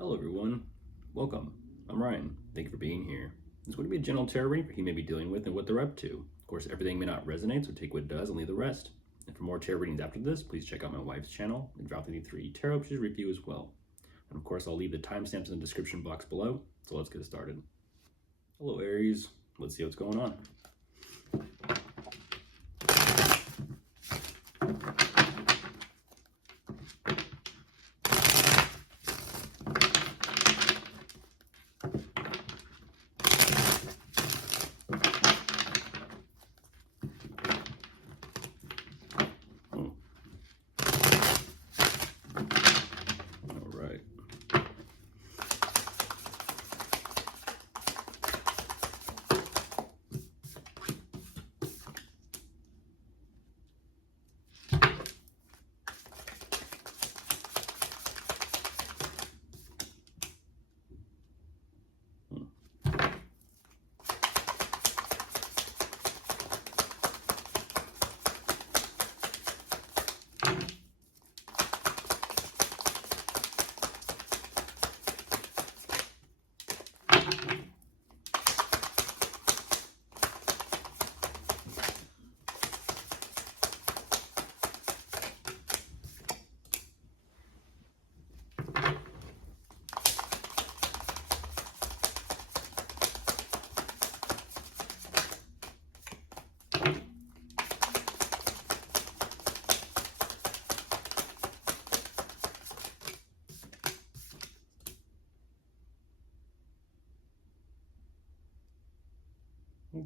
Hello everyone, welcome. I'm Ryan. Thank you for being here. This is going to be a general tarot reading for who you may be dealing with and what they're up to. Of course, everything may not resonate, so take what does and leave the rest. And for more tarot readings after this, please check out my wife's channel and drop the 3 tarot pages review as well. And of course, I'll leave the timestamps in the description box below. So let's get started. Hello Aries, let's see what's going on.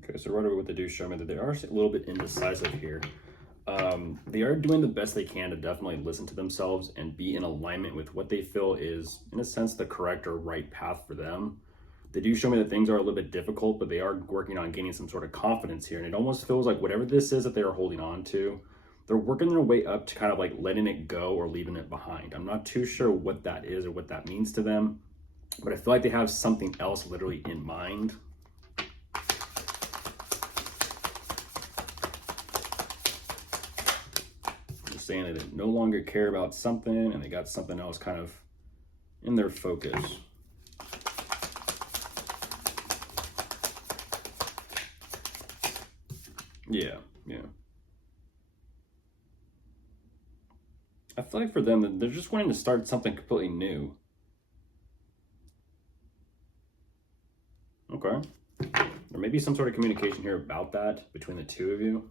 Okay, so right away what they do show me that they are a little bit indecisive here. They are doing the best they can to definitely listen to themselves and be in alignment with what they feel is, in a sense, the correct or right path for them. They do show me that things are a little bit difficult, but they are working on gaining some sort of confidence here. And it almost feels like whatever this is that they are holding on to, they're working their way up to kind of like letting it go or leaving it behind. I'm not too sure what that is or what that means to them, but I feel like they have something else literally in mind. Saying that they no longer care about something and they got something else kind of in their focus. Yeah. I feel like for them, they're just wanting to start something completely new. Okay. There may be some sort of communication here about that between the two of you.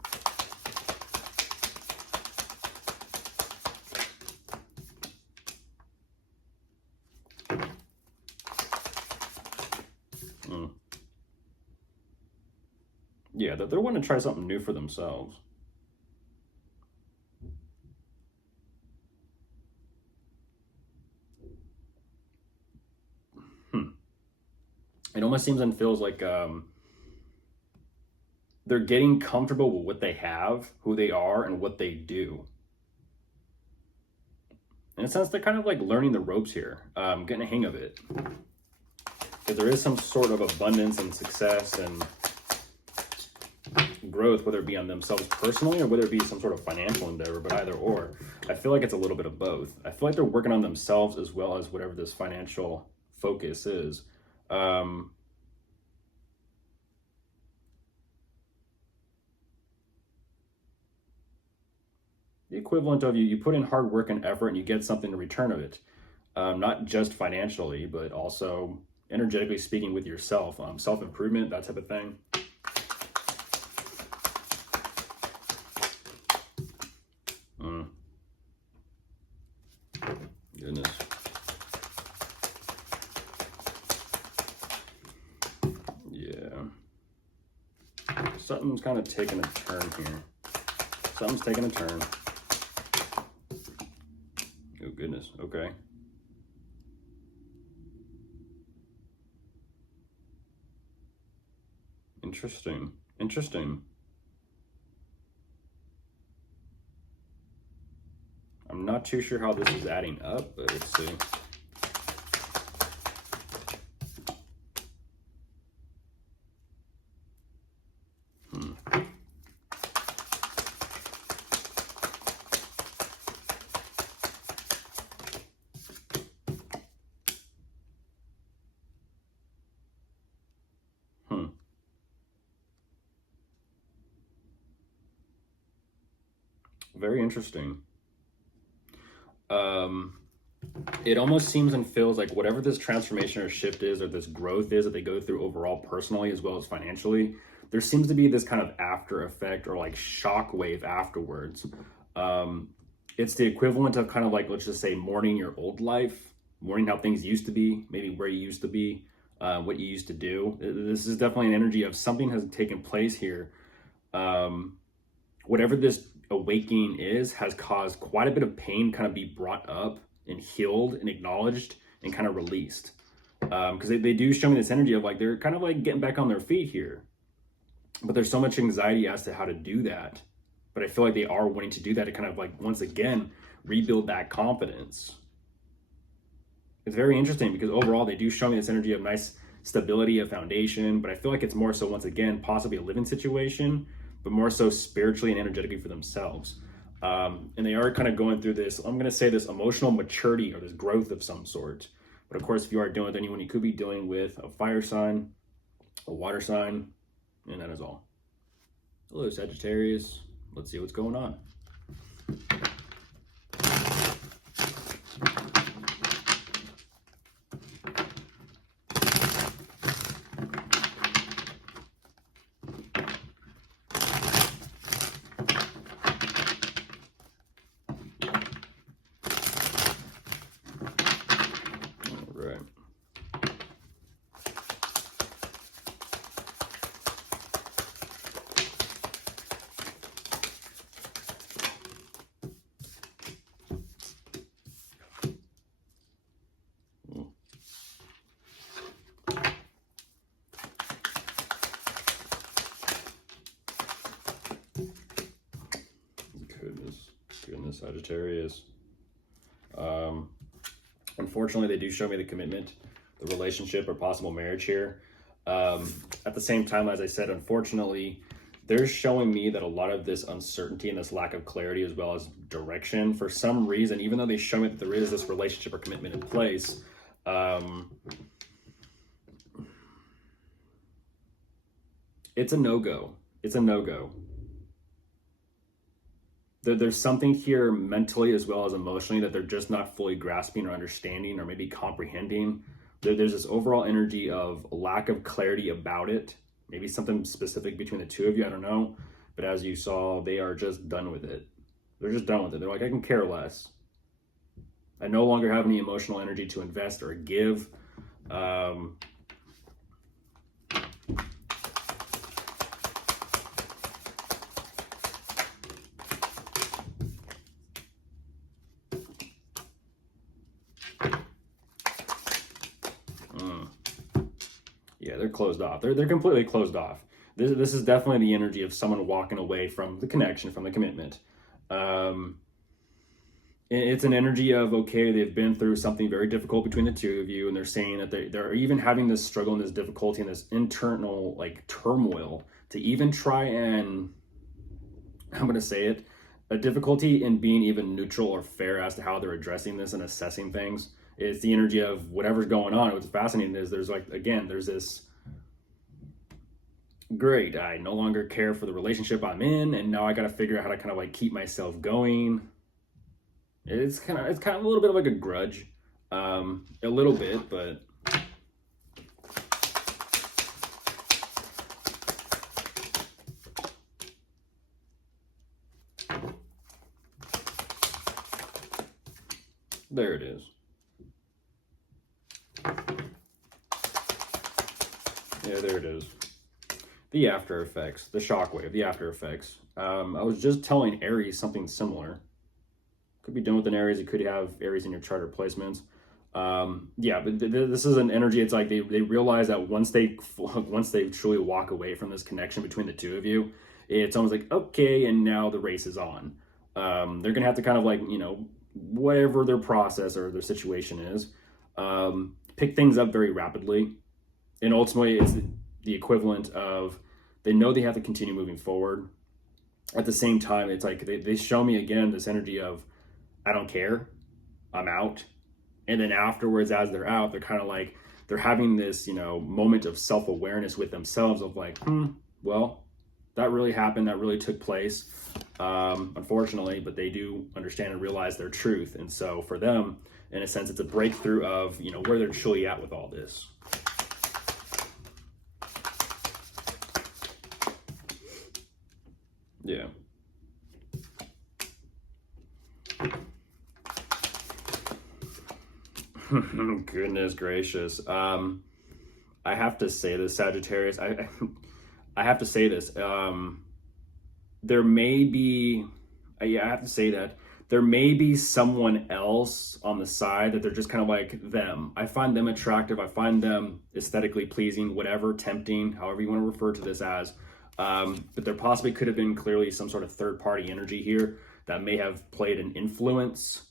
Yeah, they're wanting to try something new for themselves. It almost seems and feels like they're getting comfortable with what they have, who they are, and what they do. In a sense, they're kind of like learning the ropes here, getting a hang of it. Because there is some sort of abundance and success and growth, whether it be on themselves personally or whether it be some sort of financial endeavor, but either or. I feel like it's a little bit of both. I feel like they're working on themselves as well as whatever this financial focus is. The equivalent of you put in hard work and effort and you get something in return of it. Not just financially, but also energetically speaking with yourself, self-improvement, that type of thing. Goodness. Yeah. Something's kind of taking a turn here. Something's taking a turn. Oh, goodness. Okay. Interesting. I'm not too sure how this is adding up, but let's see. Very interesting. It almost seems and feels like whatever this transformation or shift is, or this growth is that they go through overall personally as well as financially, there seems to be this kind of after effect or like shock wave afterwards. It's the equivalent of kind of like, let's just say, mourning your old life, mourning how things used to be, maybe where you used to be, what you used to do. This is definitely an energy of something has taken place here. Whatever this awakening is has caused quite a bit of pain kind of be brought up and healed and acknowledged and kind of released. Because they do show me this energy of like they're kind of like getting back on their feet here. But there's so much anxiety as to how to do that. But I feel like they are wanting to do that to kind of like, once again, rebuild that confidence. It's very interesting because overall they do show me this energy of nice stability, of foundation, but I feel like it's more so, once again, possibly a living situation, but more so spiritually and energetically for themselves. And they are kind of going through this, I'm going to say, this emotional maturity or this growth of some sort. But of course, if you are dealing with anyone, you could be dealing with a fire sign, a water sign, and that is all. Hello, Sagittarius. Let's see what's going on. Goodness, Sagittarius. Unfortunately, they do show me the commitment, the relationship, or possible marriage here. At the same time, as I said, unfortunately, they're showing me that a lot of this uncertainty and this lack of clarity as well as direction, for some reason, even though they show me that there is this relationship or commitment in place, it's a no-go. It's a no-go. There's something here mentally as well as emotionally that they're just not fully grasping or understanding or maybe comprehending. There's this overall energy of lack of clarity about it. Maybe something specific between the two of you, I don't know. But as you saw, they are just done with it. They're just done with it. They're like, I can care less. I no longer have any emotional energy to invest or give. Yeah, they're closed off. They're completely closed off. This is definitely the energy of someone walking away from the connection, from the commitment. It's an energy of, okay, they've been through something very difficult between the two of you, and they're saying that they're even having this struggle and this difficulty and this internal like turmoil to even try and, I'm going to say it, a difficulty in being even neutral or fair as to how they're addressing this and assessing things. It's the energy of whatever's going on. What's fascinating is there's like, again, there's this, great, I no longer care for the relationship I'm in, and now I got to figure out how to kind of like keep myself going. It's kind of a little bit of like a grudge, a little bit, but there it is. Yeah, there it is. The after effects, the shockwave, the after effects. I was just telling Aries something similar. Could be done with an Aries. You could have Aries in your chart replacements. Yeah, but this is an energy. It's like they realize that once they truly walk away from this connection between the two of you, it's almost like, okay, and now the race is on. They're gonna have to kind of like, you know, whatever their process or their situation is, pick things up very rapidly. And ultimately, it's the equivalent of they know they have to continue moving forward. At the same time, it's like they show me again this energy of, I don't care, I'm out. And then afterwards, as they're out, they're kind of like, they're having this, you know, moment of self-awareness with themselves of like, well, that really happened, that really took place, unfortunately, but they do understand and realize their truth. And so for them, in a sense, it's a breakthrough of, you know, where they're truly at with all this. Yeah. Goodness gracious. I have to say this, Sagittarius. I have to say this. There may be, yeah, I have to say that there may be someone else on the side that they're just kind of like them. I find them attractive. I find them aesthetically pleasing, whatever, tempting, however you want to refer to this as. But there possibly could have been clearly some sort of third-party energy here that may have played an influence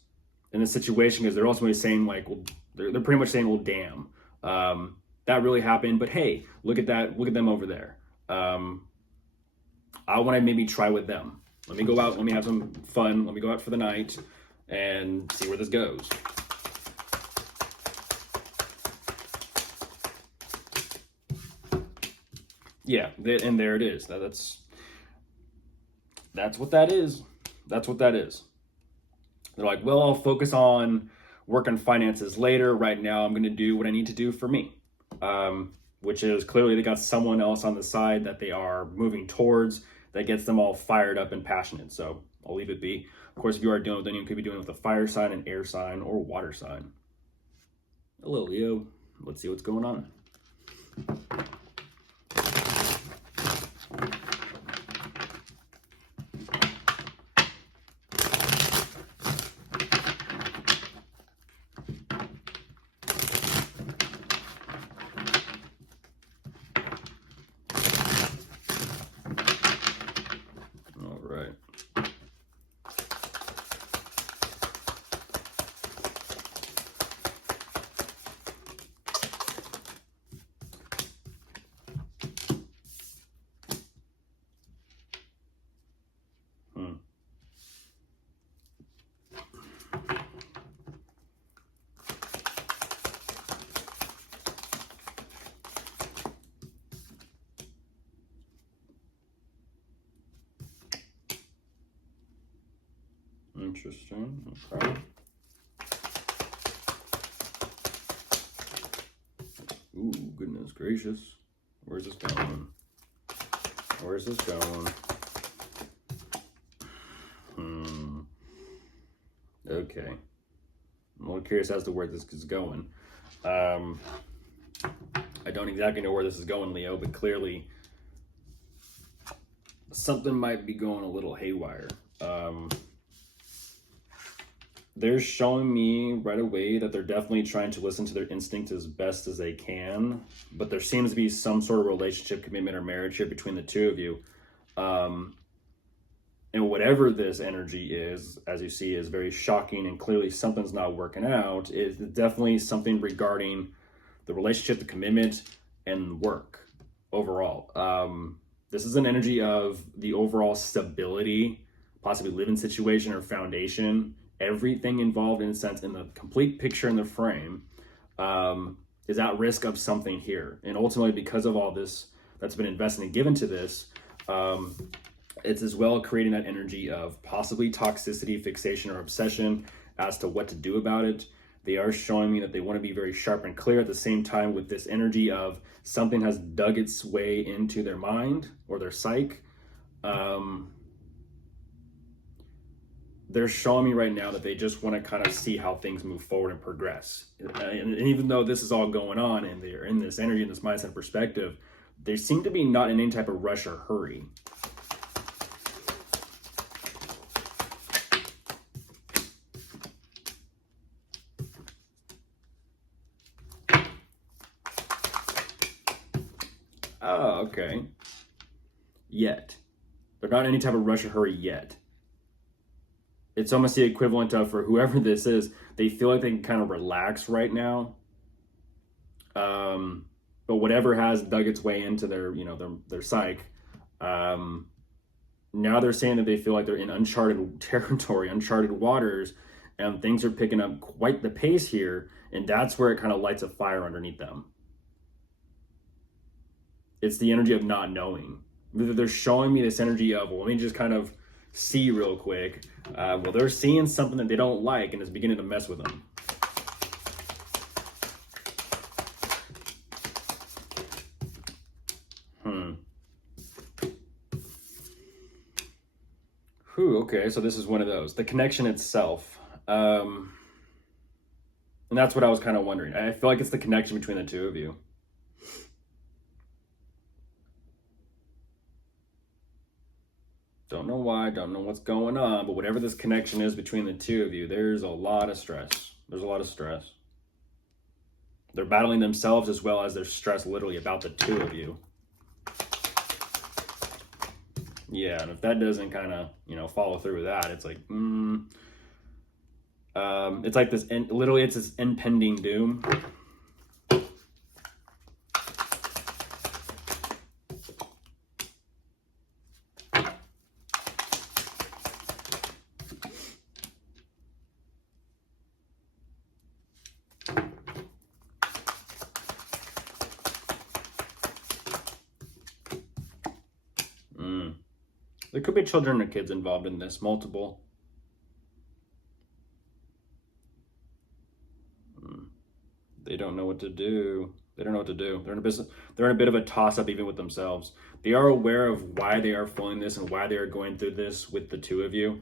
in the situation, because they're ultimately saying like, well, they're pretty much saying, well, damn, that really happened. But hey, look at that. Look at them over there. I want to maybe try with them. Let me go out. Let me have some fun. Let me go out for the night and see where this goes. Yeah, and there it is. That's what that is. That's what that is. They're like, well, I'll focus on work on finances later. Right now, I'm going to do what I need to do for me, which is clearly they got someone else on the side that they are moving towards that gets them all fired up and passionate. So I'll leave it be. Of course, if you are dealing with anyone, you could be dealing with a fire sign, an air sign, or water sign. Hello, Leo. Let's see what's going on. Interesting. Okay. Ooh, goodness gracious. Where's this going? Where's this going? Okay. I'm a little curious as to where this is going. I don't exactly know where this is going, Leo, but clearly something might be going a little haywire. They're showing me right away that they're definitely trying to listen to their instinct as best as they can, but there seems to be some sort of relationship, commitment, or marriage here between the two of you. And whatever this energy is, as you see, is very shocking, and clearly something's not working out. It's definitely something regarding the relationship, the commitment, and work overall. This is an energy of the overall stability, possibly living situation or foundation. Everything involved, in a sense, in the complete picture in the frame is at risk of something here. And ultimately, because of all this that's been invested and given to this, it's as well creating that energy of possibly toxicity, fixation, or obsession as to what to do about it. They are showing me that they want to be very sharp and clear at the same time with this energy of something has dug its way into their mind or their psyche. They're showing me right now that they just want to kind of see how things move forward and progress. And even though this is all going on and they're in this energy and this mindset perspective, they seem to be not in any type of rush or hurry. Oh, okay. Yet. They're not in any type of rush or hurry yet. It's almost the equivalent of, for whoever this is, they feel like they can kind of relax right now. But whatever has dug its way into their, you know, their psyche, now they're saying that they feel like they're in uncharted territory, uncharted waters, and things are picking up quite the pace here. And that's where it kind of lights a fire underneath them. It's the energy of not knowing. They're showing me this energy of, well, let me just kind of see real quick. Well, they're seeing something that they don't like and it's beginning to mess with them. Okay, so this is one of those. The connection itself. And that's what I was kind of wondering. I feel like it's the connection between the two of you. Don't know why, don't know what's going on, but whatever this connection is between the two of you, there's a lot of stress. There's a lot of stress. They're battling themselves as well as there's stress literally about the two of you. Yeah, and if that doesn't kind of, you know, follow through with that, it's like, it's like this, literally it's this impending doom. There could be children or kids involved in this, multiple. They don't know what to do. They don't know what to do. They're in a bit of a toss-up even with themselves. They are aware of why they are feeling this and why they are going through this with the two of you.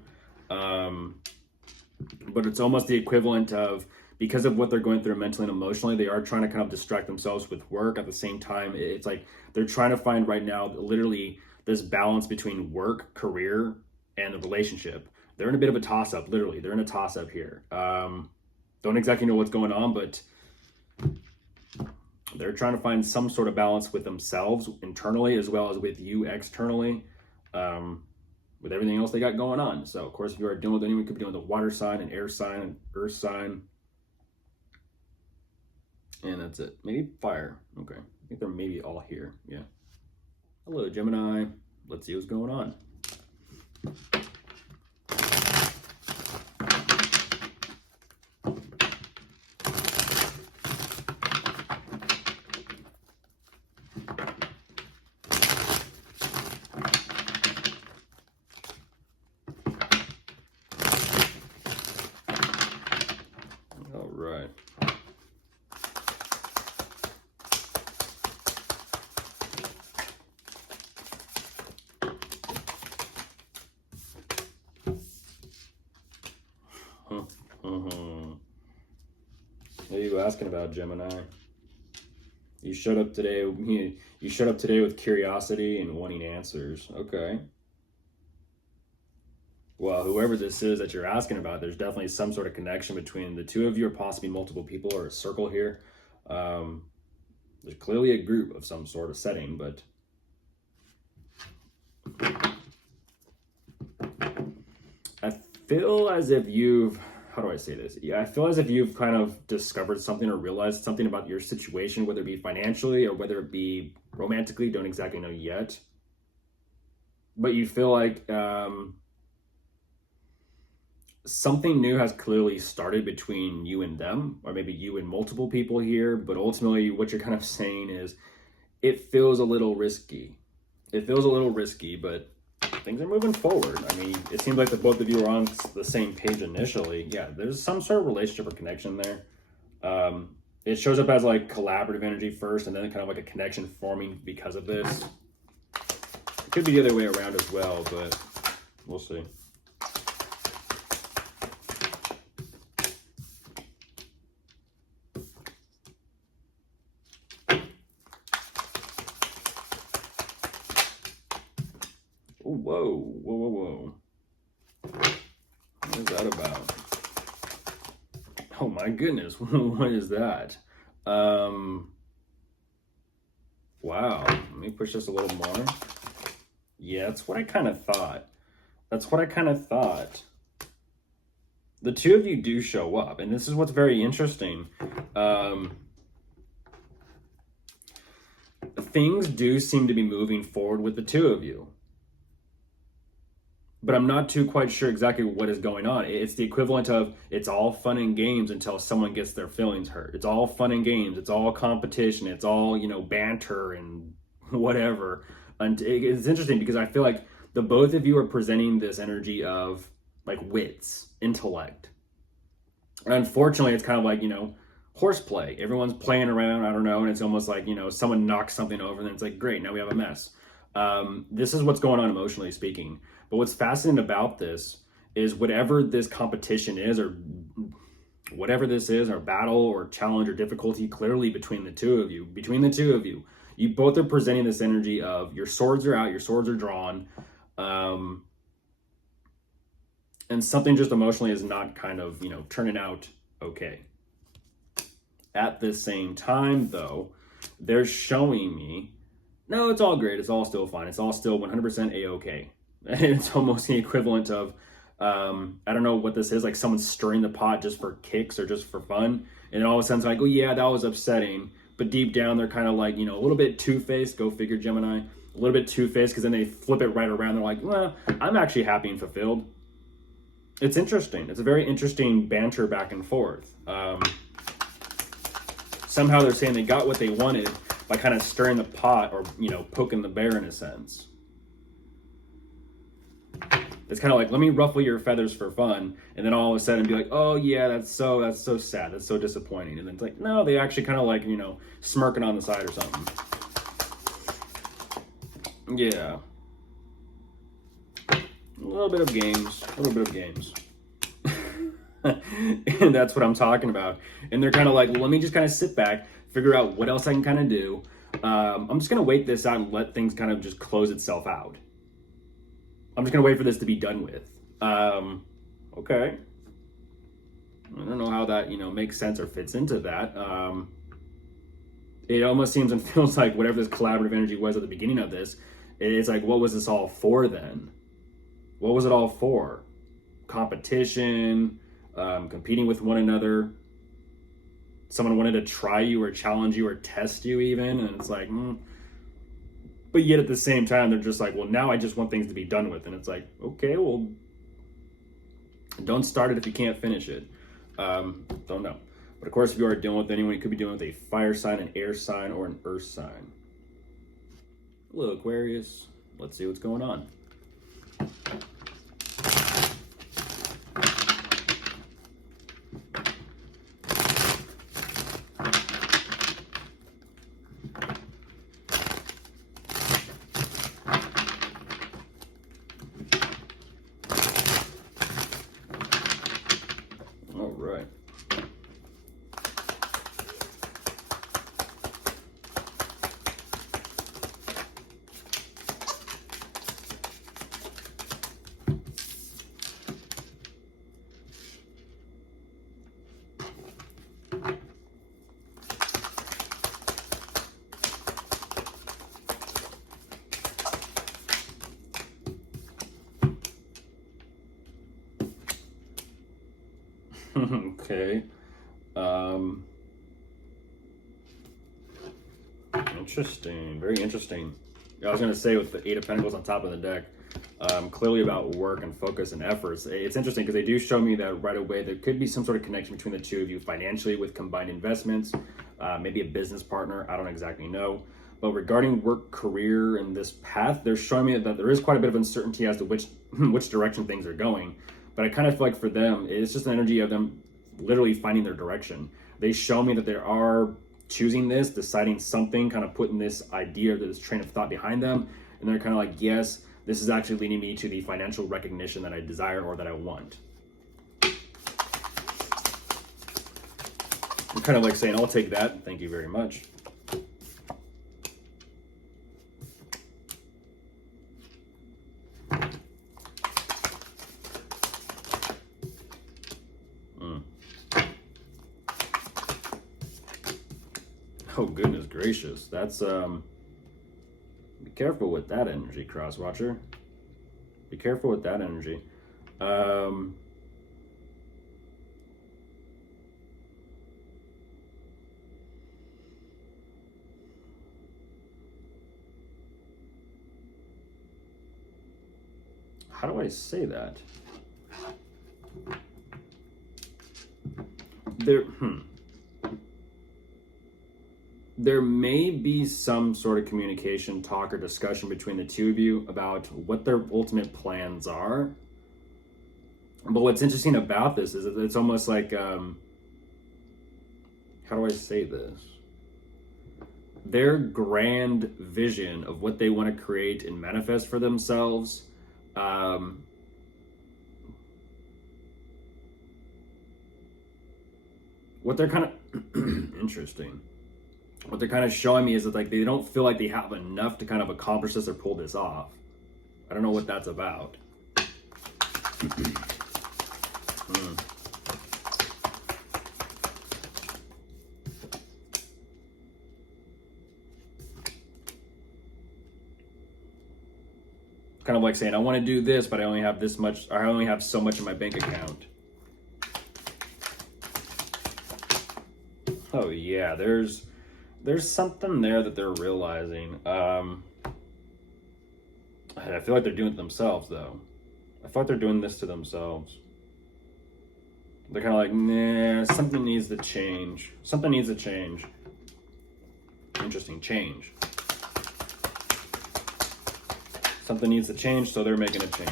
But it's almost the equivalent of, because of what they're going through mentally and emotionally, they are trying to kind of distract themselves with work. At the same time, it's like they're trying to find right now literally this balance between work, career, and the relationship. They're in a bit of a toss-up, literally. They're in a toss-up here. Don't exactly know what's going on, but they're trying to find some sort of balance with themselves internally as well as with you externally, with everything else they got going on. So, of course, if you are dealing with anyone, you could be dealing with a water sign, an air sign, an earth sign. And that's it. Maybe fire. Okay. I think they're maybe all here. Yeah. Hello, Gemini. Let's see what's going on. All right. What are you asking about, Gemini? You showed up today. You showed up today with curiosity and wanting answers. Okay. Well, whoever this is that you're asking about, there's definitely some sort of connection between the two of you, or possibly multiple people, or a circle here. There's clearly a group of some sort of setting, but I feel as if you've, how do I say this? Yeah, I feel as if you've kind of discovered something or realized something about your situation, whether it be financially or whether it be romantically, don't exactly know yet. But you feel like something new has clearly started between you and them, or maybe you and multiple people here. But ultimately, what you're kind of saying is it feels a little risky. It feels a little risky, but things are moving forward. I mean, it seems like the both of you are on the same page initially. Yeah, there's some sort of relationship or connection there. It shows up as like collaborative energy first, and then kind of like a connection forming because of this. It could be the other way around as well, but we'll see. Whoa, whoa, whoa, whoa. What is that about? Oh my goodness, what is that? Wow, let me push this a little more. Yeah, that's what I kind of thought. That's what I kind of thought. The two of you do show up, and this is what's very interesting. Things do seem to be moving forward with the two of you. But I'm not too quite sure exactly what is going on. It's the equivalent of it's all fun and games until someone gets their feelings hurt. It's all fun and games. It's all competition. It's all, you know, banter and whatever. And it's interesting because I feel like the both of you are presenting this energy of like wits, intellect. And unfortunately, it's kind of like, you know, horseplay. Everyone's playing around, I don't know, and it's almost like, you know, someone knocks something over and then it's like, great, now we have a mess. This is what's going on emotionally speaking. But what's fascinating about this is whatever this competition is, or whatever this is, or battle or challenge or difficulty, clearly between the two of you, you both are presenting this energy of your swords are out, your swords are drawn, and something just emotionally is not kind of, you know, turning out okay. At the same time, though, they're showing me, no, it's all great. It's all still fine. It's all still 100% A-okay. And it's almost the equivalent of, I don't know what this is, like someone stirring the pot just for kicks or just for fun. And then all of a sudden it's like, oh yeah, that was upsetting. But deep down, they're kind of like, you know, a little bit two-faced, go figure, Gemini, a little bit two-faced, because then they flip it right around. They're like, well, I'm actually happy and fulfilled. It's interesting. It's a very interesting banter back and forth. Somehow they're saying they got what they wanted by kind of stirring the pot, or, you know, poking the bear in a sense. It's kind of like, let me ruffle your feathers for fun, and then all of a sudden be like, oh yeah, that's so sad, that's so disappointing. And then it's like, no, they actually kind of like, you know, smirking on the side or something. Yeah. A little bit of games, and that's what I'm talking about. And they're kind of like, well, let me just kind of sit back, figure out what else I can kind of do. I'm just going to wait this out and let things kind of just close itself out. I'm just going to wait for this to be done with. Okay. I don't know how that, you know, makes sense or fits into that. It almost seems and feels like whatever this collaborative energy was at the beginning of this, it's like, what was this all for then? What was it all for? Competition, competing with one another. Someone wanted to try you or challenge you or test you even. And it's like, But yet at the same time, they're just like, well, now I just want things to be done with. And it's like, okay, well, don't start it if you can't finish it. Don't know. But of course, if you are dealing with anyone, you could be dealing with a fire sign, an air sign, or an earth sign. Hello, Aquarius. Let's see what's going on. All right. Okay. Interesting. Very interesting. I was going to say with the Eight of Pentacles on top of the deck, clearly about work and focus and efforts. It's interesting because they do show me that right away there could be some sort of connection between the two of you financially with combined investments, maybe a business partner. I don't exactly know. But regarding work, career, and this path, they're showing me that there is quite a bit of uncertainty as to which direction things are going. But I kind of feel like for them, it's just an energy of them literally finding their direction. They show me that they are choosing this, deciding something, kind of putting this idea, this train of thought behind them. And they're kind of like, yes, this is actually leading me to the financial recognition that I desire or that I want. I'm kind of like saying, I'll take that. Thank you very much. Oh, goodness gracious. That's, be careful with that energy, Crosswatcher. Be careful with that energy. How do I say that? there may be some sort of communication, talk, or discussion between the two of you about what their ultimate plans are. But what's interesting about this is it's almost like, how do I say this? Their grand vision of what they want to create and manifest for themselves, what they're kind of interesting. What they're kind of showing me is that, like, they don't feel like they have enough to kind of accomplish this or pull this off. I don't know what that's about. Kind of like saying, I want to do this, but I only have this much, or I only have so much in my bank account. Oh yeah, there's something there that they're realizing. I feel like they're doing it themselves, though. I feel like they're doing this to themselves. They're kind of like, nah, something needs to change. Something needs to change. Interesting, change. Something needs to change, so they're making a change.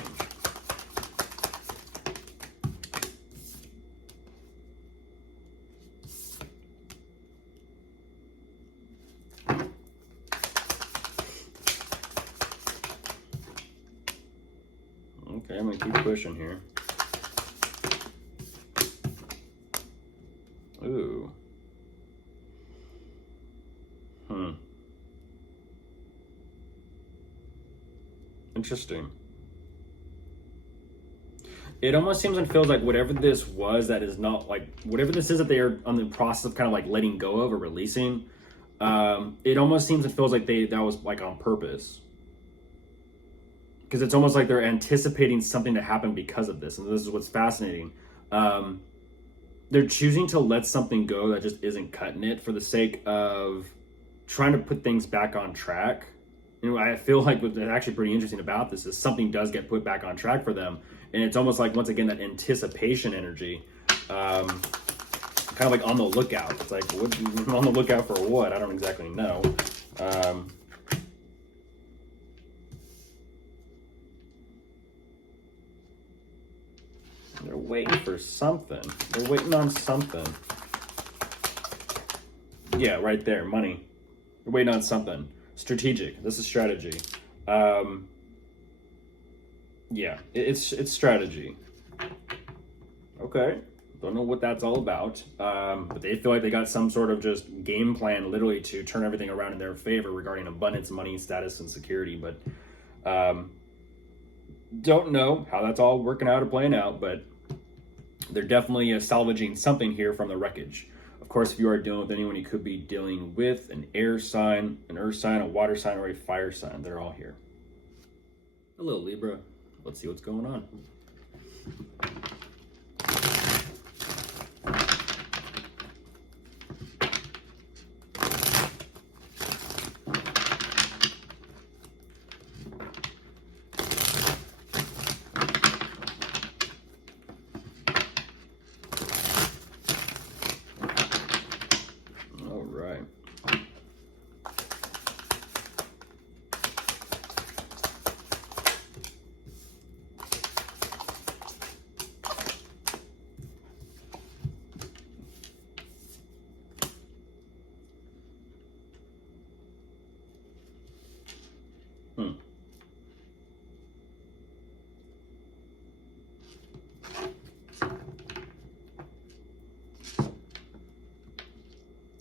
Okay, I'm gonna keep pushing here. Ooh. Interesting. It almost seems and feels like whatever this was that is not, like, whatever this is that they are on the process of kind of like letting go of or releasing, it almost seems and feels like that was like on purpose. Because it's almost like they're anticipating something to happen because of this. And this is what's fascinating. They're choosing to let something go that just isn't cutting it for the sake of trying to put things back on track. You know, I feel like what's actually pretty interesting about this is something does get put back on track for them. And it's almost like, once again, that anticipation energy, kind of like on the lookout. It's like, what, on the lookout for what? I don't exactly know. They're waiting for something. They're waiting on something. Yeah, right there, money. They're waiting on something. Strategic. This is strategy. Yeah, it's strategy. Okay. Don't know what that's all about. But they feel like they got some sort of just game plan literally to turn everything around in their favor regarding abundance, money, status, and security. But don't know how that's all working out or playing out, but they're definitely salvaging something here from the wreckage. Of course, if you are dealing with anyone, you could be dealing with an air sign, an earth sign, a water sign, or a fire sign. They're all here. Hello, Libra. Let's see what's going on.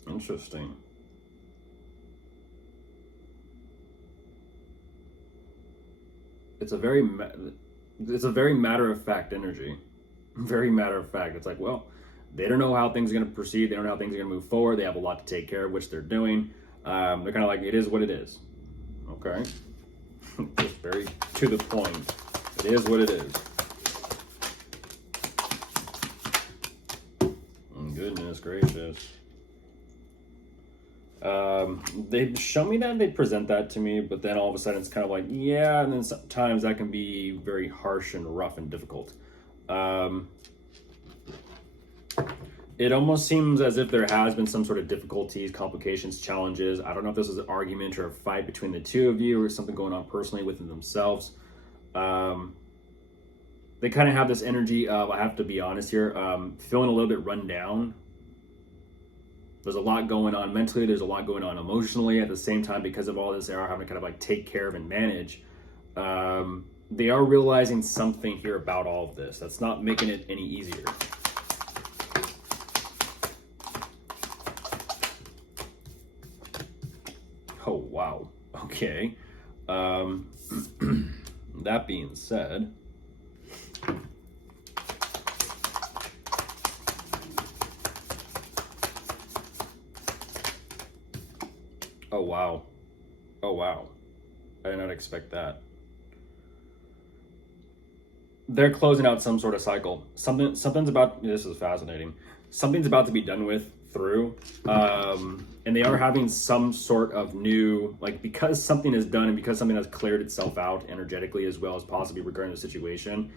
Interesting. It's a very matter of fact energy. Very matter of fact. It's like, well, they don't know how things are going to proceed. They don't know how things are going to move forward. They have a lot to take care of, which they're doing. They're kind of like, it is what it is. Okay. Just very to the point. It is what it is. Goodness gracious. They show me that, they present that to me, but then all of a sudden it's kind of like, yeah, and then sometimes that can be very harsh and rough and difficult. It almost seems as if there has been some sort of difficulties, complications, challenges. I don't know if this is an argument or a fight between the two of you or something going on personally within themselves. They kind of have this energy of, I have to be honest here, feeling a little bit run down. There's a lot going on mentally. There's a lot going on emotionally. At the same time, because of all this, they are having to kind of like take care of and manage. They are realizing something here about all of this. That's not making it any easier. Oh, wow. Okay. That being said, oh, wow. Oh, wow. I did not expect that. They're closing out some sort of cycle. Something's about, this is fascinating. Something's about to be done with through, and they are having some sort of new, like, because something is done and because something has cleared itself out energetically as well as possibly regarding the situation,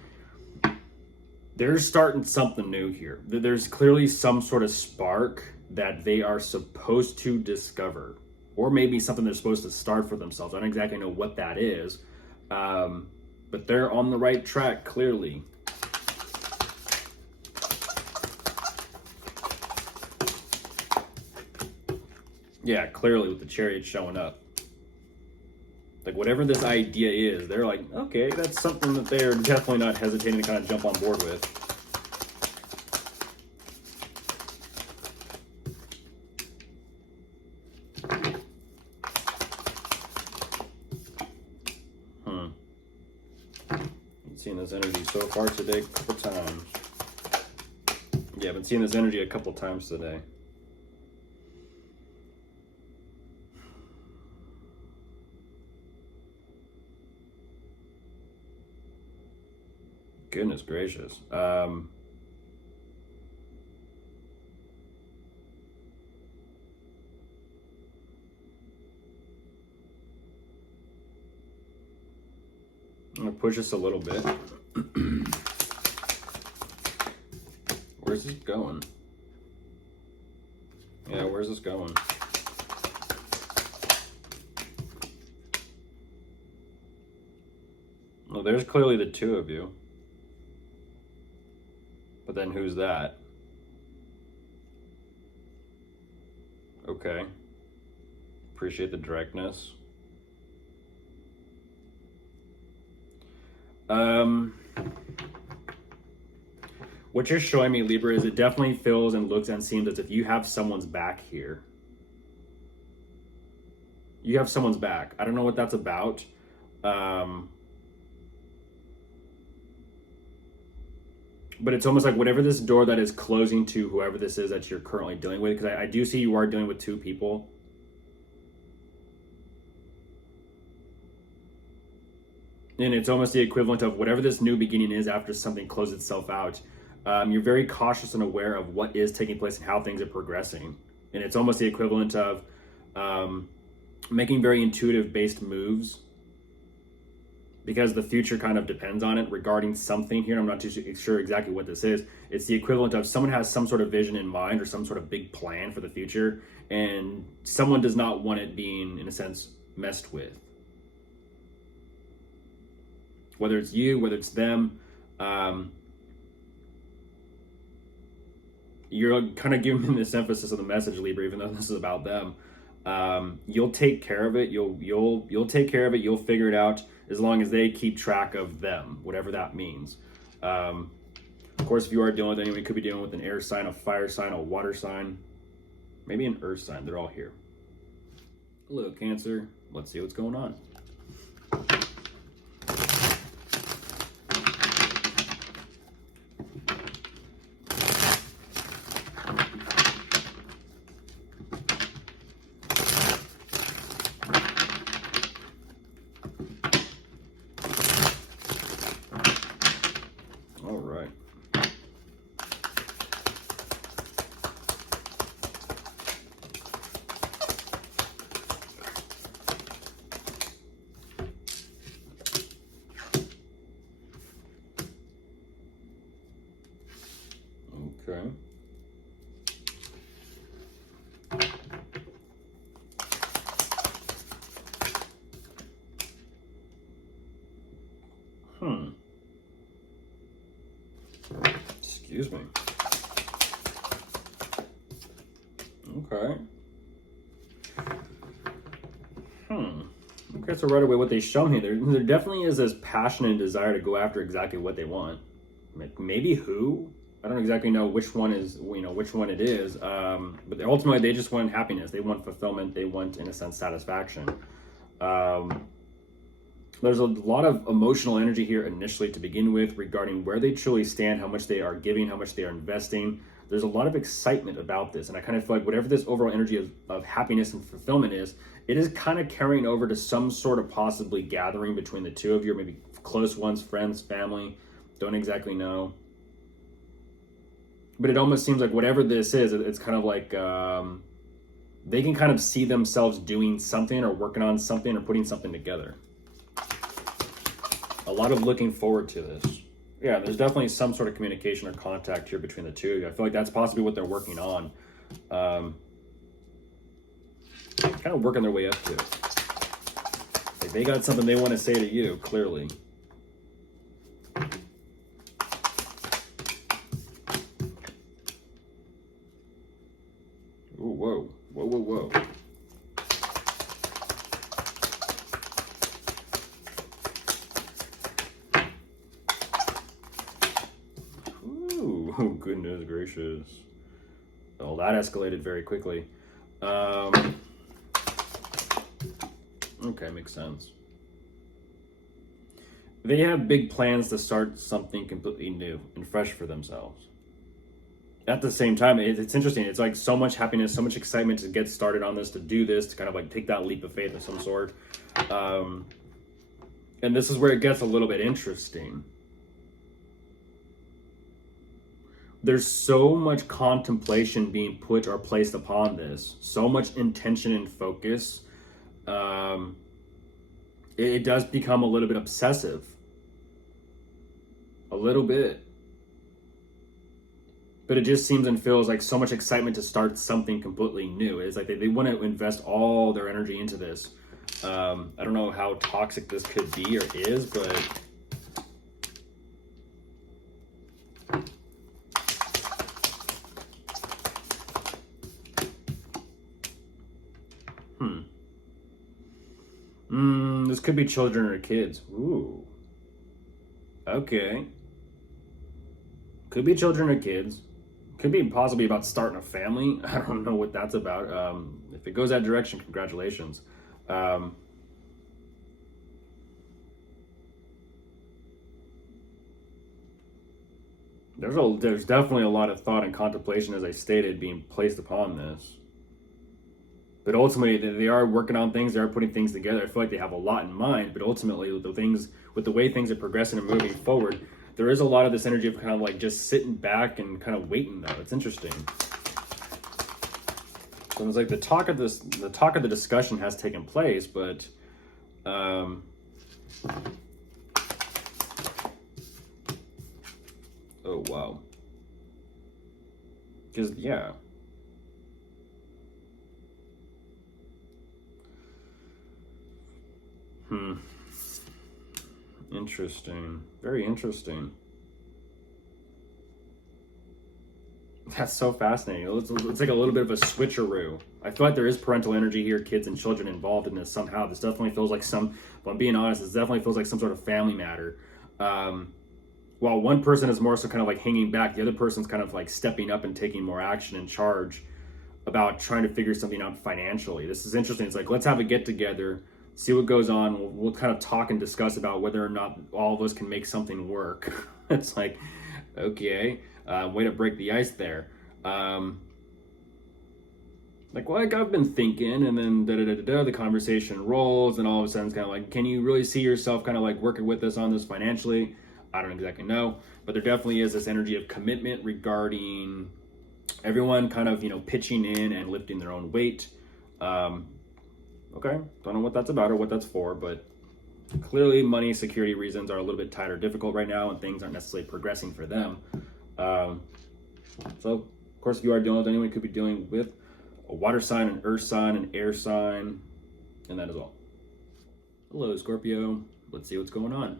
they're starting something new here. There's clearly some sort of spark that they are supposed to discover, or maybe something they're supposed to start for themselves. I don't exactly know what that is, but they're on the right track, clearly. Yeah, clearly with the Chariot showing up. Like, whatever this idea is, they're like, okay, that's something that they're definitely not hesitating to kind of jump on board with. Seeing this energy so far today a couple times. Yeah, I've been seeing this energy a couple times today. Goodness gracious. I'm gonna push this a little bit. Where's this going? Yeah, where's this going? Well, there's clearly the two of you. But then who's that? Okay. Appreciate the directness. What you're showing me, Libra, is it definitely feels and looks and seems as if you have someone's back here. You have someone's back. I don't know what that's about. But it's almost like whatever this door that is closing to whoever this is that you're currently dealing with, because I do see you are dealing with two people. And it's almost the equivalent of whatever this new beginning is after something closes itself out. You're very cautious and aware of what is taking place and how things are progressing. And it's almost the equivalent of making very intuitive based moves, because the future kind of depends on it regarding something here. I'm not too sure exactly what this is. It's the equivalent of someone has some sort of vision in mind or some sort of big plan for the future, and someone does not want it being, in a sense, messed with. Whether it's you, whether it's them, you're kind of giving them this emphasis of the message, Libra, even though this is about them. You'll take care of it. You'll take care of it. You'll figure it out, as long as they keep track of them, whatever that means. Of course, if you are dealing with anyone, you could be dealing with an air sign, a fire sign, a water sign, maybe an earth sign. They're all here. Hello, Cancer. Let's see what's going on. Excuse me. Okay. Okay, so right away what they show me, there definitely is this passion and desire to go after exactly what they want. Maybe who? I don't exactly know which one is, which one it is. But ultimately they just want happiness. They want fulfillment. They want, in a sense, satisfaction. There's a lot of emotional energy here initially to begin with regarding where they truly stand, how much they are giving, how much they are investing. There's a lot of excitement about this. And I kind of feel like whatever this overall energy of happiness and fulfillment is, it is kind of carrying over to some sort of possibly gathering between the two of you, or maybe close ones, friends, family. Don't exactly know. But it almost seems like whatever this is, it's kind of like they can kind of see themselves doing something or working on something or putting something together. A lot of looking forward to this. Yeah, there's definitely some sort of communication or contact here between the two of you. I feel like that's possibly what they're working on. Kind of working their way up to it. Like they got something they want to say to you, clearly. Ooh, whoa. Whoa, whoa, whoa. Oh, goodness gracious. Well, that escalated very quickly. Okay, makes sense. They have big plans to start something completely new and fresh for themselves. At the same time, it's interesting. It's like so much happiness, so much excitement to get started on this, to do this, to kind of like take that leap of faith of some sort. And this is where it gets a little bit interesting. There's so much contemplation being put or placed upon this, so much intention and focus. It does become a little bit obsessive. A little bit. But it just seems and feels like so much excitement to start something completely new. It's like they want to invest all their energy into this. I don't know how toxic this could be or is, but... This could be children or kids. Ooh. Okay. Could be children or kids. Could be possibly about starting a family. I don't know what that's about. If it goes that direction, congratulations. There's definitely a lot of thought and contemplation, as I stated, being placed upon this. But ultimately, they are working on things. They are putting things together. I feel like they have a lot in mind. But ultimately, with the way things are progressing and moving forward, there is a lot of this energy of kind of like just sitting back and kind of waiting, though. It's interesting. So it's like the talk of the discussion has taken place, but oh wow. Because yeah. Interesting. Very interesting. That's so fascinating. It's like a little bit of a switcheroo. I feel like there is parental energy here, kids and children involved in this somehow. This definitely feels like if I'm being honest, this definitely feels like some sort of family matter. While one person is more so kind of like hanging back, the other person's kind of like stepping up and taking more action and charge about trying to figure something out financially. This is interesting. It's like, let's have a get together, see what goes on. We'll kind of talk and discuss about whether or not all of us can make something work. It's like, okay, way to break the ice there. Like, well, I've been thinking, and then the conversation rolls, and all of a sudden it's kind of like, can you really see yourself kind of like working with us on this financially? I don't exactly know, but there definitely is this energy of commitment regarding everyone kind of, pitching in and lifting their own weight. Okay, don't know what that's about or what that's for, but clearly money security reasons are a little bit tight or difficult right now, and things aren't necessarily progressing for them. So, of course, if you are dealing with anyone, you could be dealing with a water sign, an earth sign, an air sign, and that is all. Hello, Scorpio. Let's see what's going on.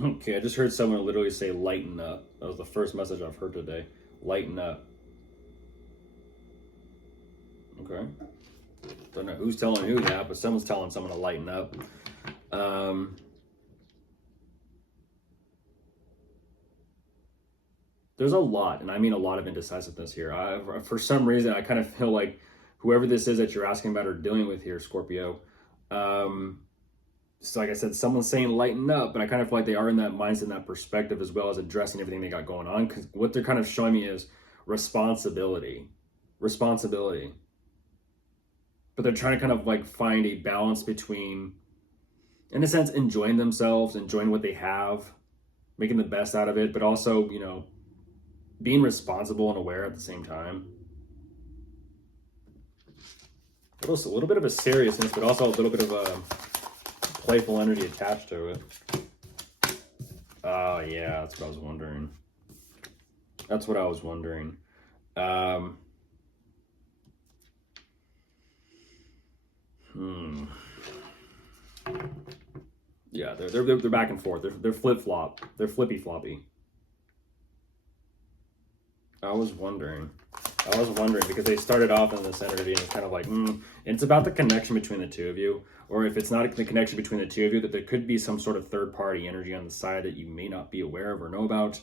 Okay, I just heard someone literally say lighten up. That was the first message I've heard today. Lighten up. Okay. Don't know who's telling who that, but someone's telling someone to lighten up. There's a lot, and I mean a lot of indecisiveness here. For some reason, I kind of feel like whoever this is that you're asking about or dealing with here, Scorpio, so like I said, someone's saying lighten up, but I kind of feel like they are in that mindset and that perspective as well as addressing everything they got going on. Because what they're kind of showing me is responsibility. Responsibility. But they're trying to kind of like find a balance between, in a sense, enjoying themselves, enjoying what they have, making the best out of it, but also, you know, being responsible and aware at the same time. A little bit of a seriousness, but also a little bit of a playful energy attached to it. Oh, yeah, that's what I was wondering. That's what I was wondering. Yeah, they're back and forth. They're flip-flop. They're flippy-floppy. I was wondering because they started off in this energy and it's kind of like, and it's about the connection between the two of you, or if it's not the connection between the two of you, that there could be some sort of third party energy on the side that you may not be aware of or know about.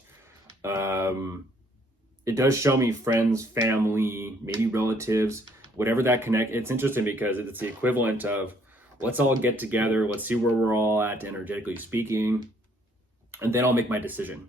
It does show me friends, family, maybe relatives, whatever that connect. It's interesting because it's the equivalent of let's all get together, let's see where we're all at energetically speaking, and then I'll make my decision.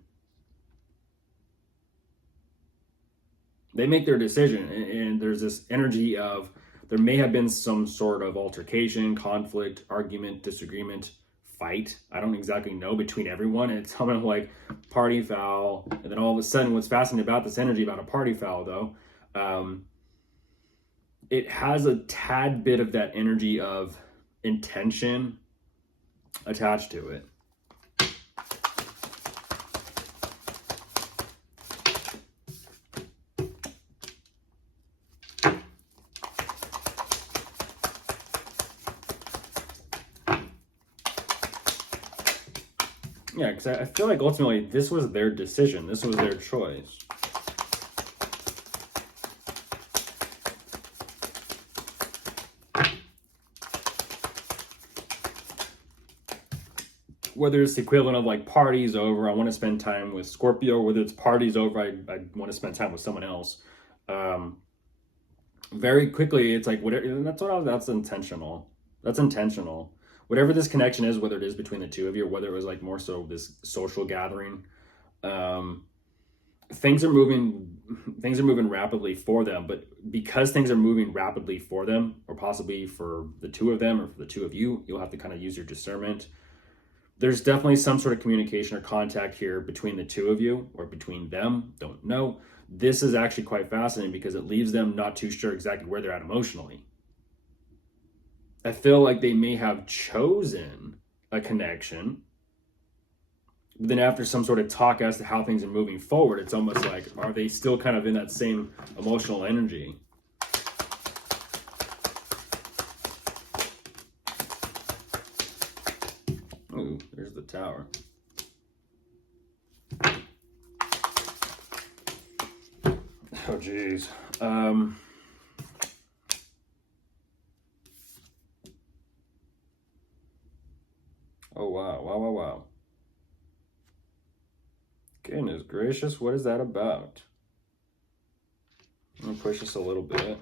They make their decision, and there's this energy of there may have been some sort of altercation, conflict, argument, disagreement, fight. I don't exactly know between everyone. And it's kind of like party foul. And then all of a sudden, what's fascinating about this energy about a party foul, though, it has a tad bit of that energy of intention attached to it. Yeah, because I feel like ultimately this was their decision. This was their choice. Whether it's the equivalent of like parties over, I want to spend time with Scorpio, whether it's parties over, I want to spend time with someone else. Very quickly, it's like whatever. That's intentional. That's intentional. Whatever this connection is, whether it is between the two of you, or whether it was like more so this social gathering, things are moving rapidly for them. But because things are moving rapidly for them, or possibly for the two of them, or for the two of you, you'll have to kind of use your discernment. There's definitely some sort of communication or contact here between the two of you, or between them. Don't know. This is actually quite fascinating because it leaves them not too sure exactly where they're at emotionally. I feel like they may have chosen a connection, but then after some sort of talk as to how things are moving forward, it's almost like, are they still kind of in that same emotional energy? Ooh, there's the Tower. Oh, geez. Oh, wow. Goodness gracious, what is that about? I'm gonna push this a little bit.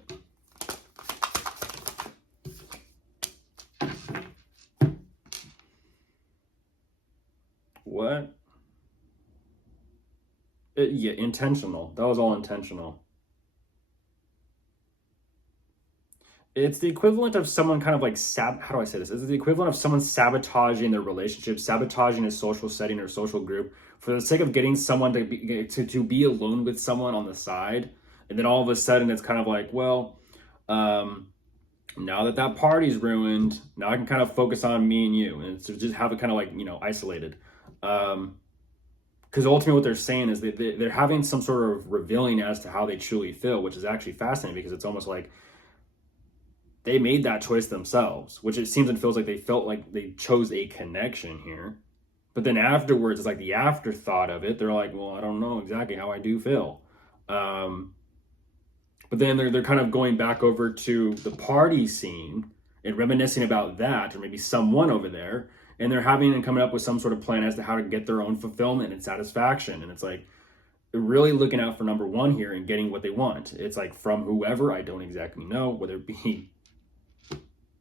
What? Yeah, intentional. That was all intentional. It's the equivalent of someone kind of like how do I say this? It's the equivalent of someone sabotaging their relationship, sabotaging a social setting or social group for the sake of getting someone to be alone with someone on the side. And then all of a sudden it's kind of like, well, now that party's ruined, now I can kind of focus on me and you, and so just have it kind of like, you know, isolated. Because ultimately what they're saying is that they're having some sort of revealing as to how they truly feel, which is actually fascinating because it's almost like they made that choice themselves, which it seems and feels like they felt like they chose a connection here. But then afterwards, it's like the afterthought of it. They're like, well, I don't know exactly how I do feel. But then they're kind of going back over to the party scene and reminiscing about that, or maybe someone over there, and they're having and coming up with some sort of plan as to how to get their own fulfillment and satisfaction. And it's like, they're really looking out for number one here and getting what they want. It's like from whoever, I don't exactly know, whether it be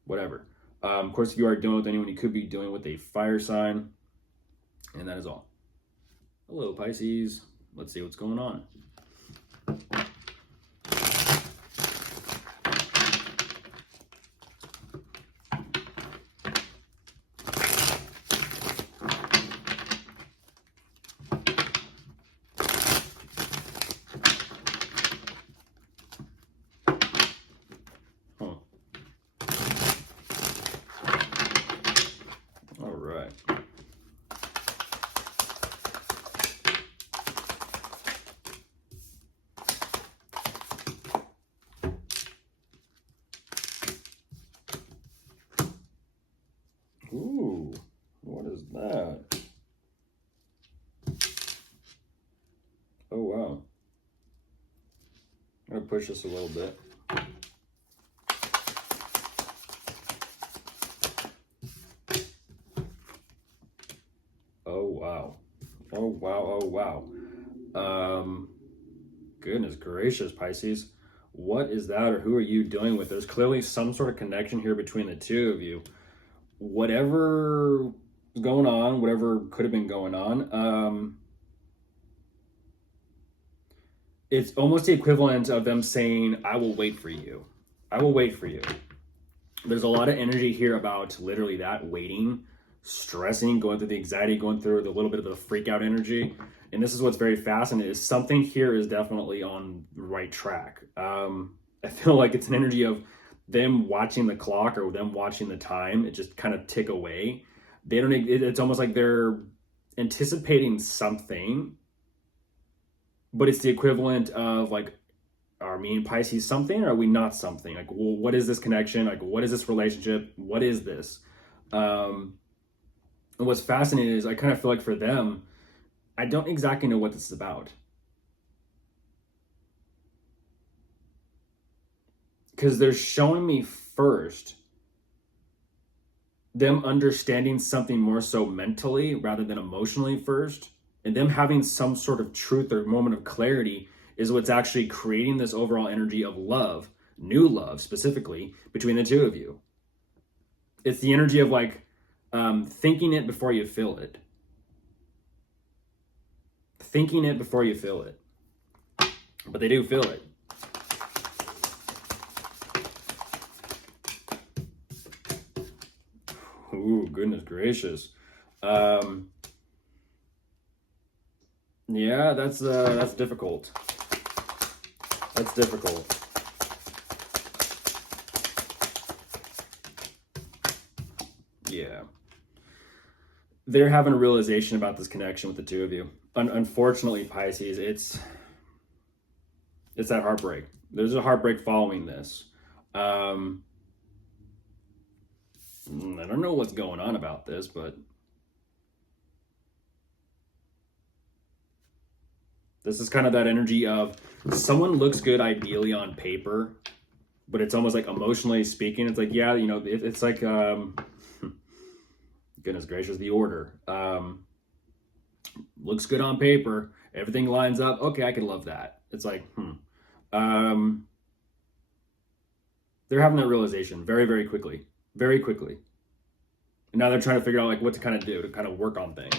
whatever. Of course, if you are dealing with anyone, you could be dealing with a fire sign. And that is all. Hello, Pisces. Let's see what's going on. Ooh, what is that? Oh, wow. I'm gonna push this a little bit. Oh, wow. Oh, wow. Oh, wow. Goodness gracious, Pisces. What is that, or who are you dealing with? There's clearly some sort of connection here between the two of you. Whatever is going on, whatever could have been going on, it's almost the equivalent of them saying, I will wait for you. I will wait for you. There's a lot of energy here about literally that, waiting, stressing, going through the anxiety, going through the little bit of the freak out energy. And this is what's very fascinating, is something here is definitely on the right track. I feel like it's an energy of them watching the clock, or them watching the time, it just kind of tick away. They don't, it's almost like they're anticipating something, but it's the equivalent of like, are me and Pisces something, or are we not something? Like, well, what is this connection? Like, what is this relationship? What is this? And what's fascinating is I kind of feel like for them, I don't exactly know what this is about. Because they're showing me first them understanding something more so mentally rather than emotionally first, and them having some sort of truth or moment of clarity is what's actually creating this overall energy of love, new love specifically, between the two of you. It's the energy of like thinking it before you feel it. Thinking it before you feel it. But they do feel it. Ooh, goodness gracious. Yeah, that's difficult. That's difficult. Yeah. They're having a realization about this connection with the two of you. Unfortunately, Pisces, it's that heartbreak. There's a heartbreak following this. I don't know what's going on about this, but this is kind of that energy of someone looks good ideally on paper, but it's almost like emotionally speaking, it's like, yeah, you know, it's like, goodness gracious, the Order. Looks good on paper, everything lines up. Okay, I can love that. It's like, they're having that realization very, very quickly. Very quickly. And now they're trying to figure out like what to kind of do to kind of work on things.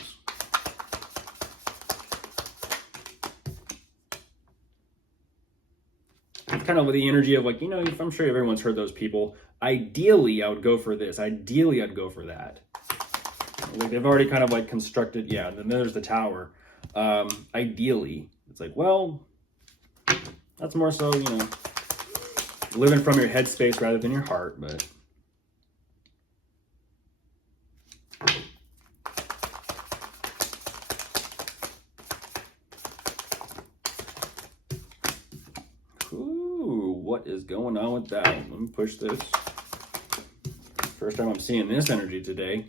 It's kind of with the energy of like, you know, I'm sure everyone's heard those people. Ideally, I would go for this. Ideally, I'd go for that. Like they've already kind of like constructed, yeah, and then there's the Tower. Ideally, it's like, well, that's more so, you know, living from your headspace rather than your heart, but ooh, what is going on with that? Let me push this. First time I'm seeing this energy today.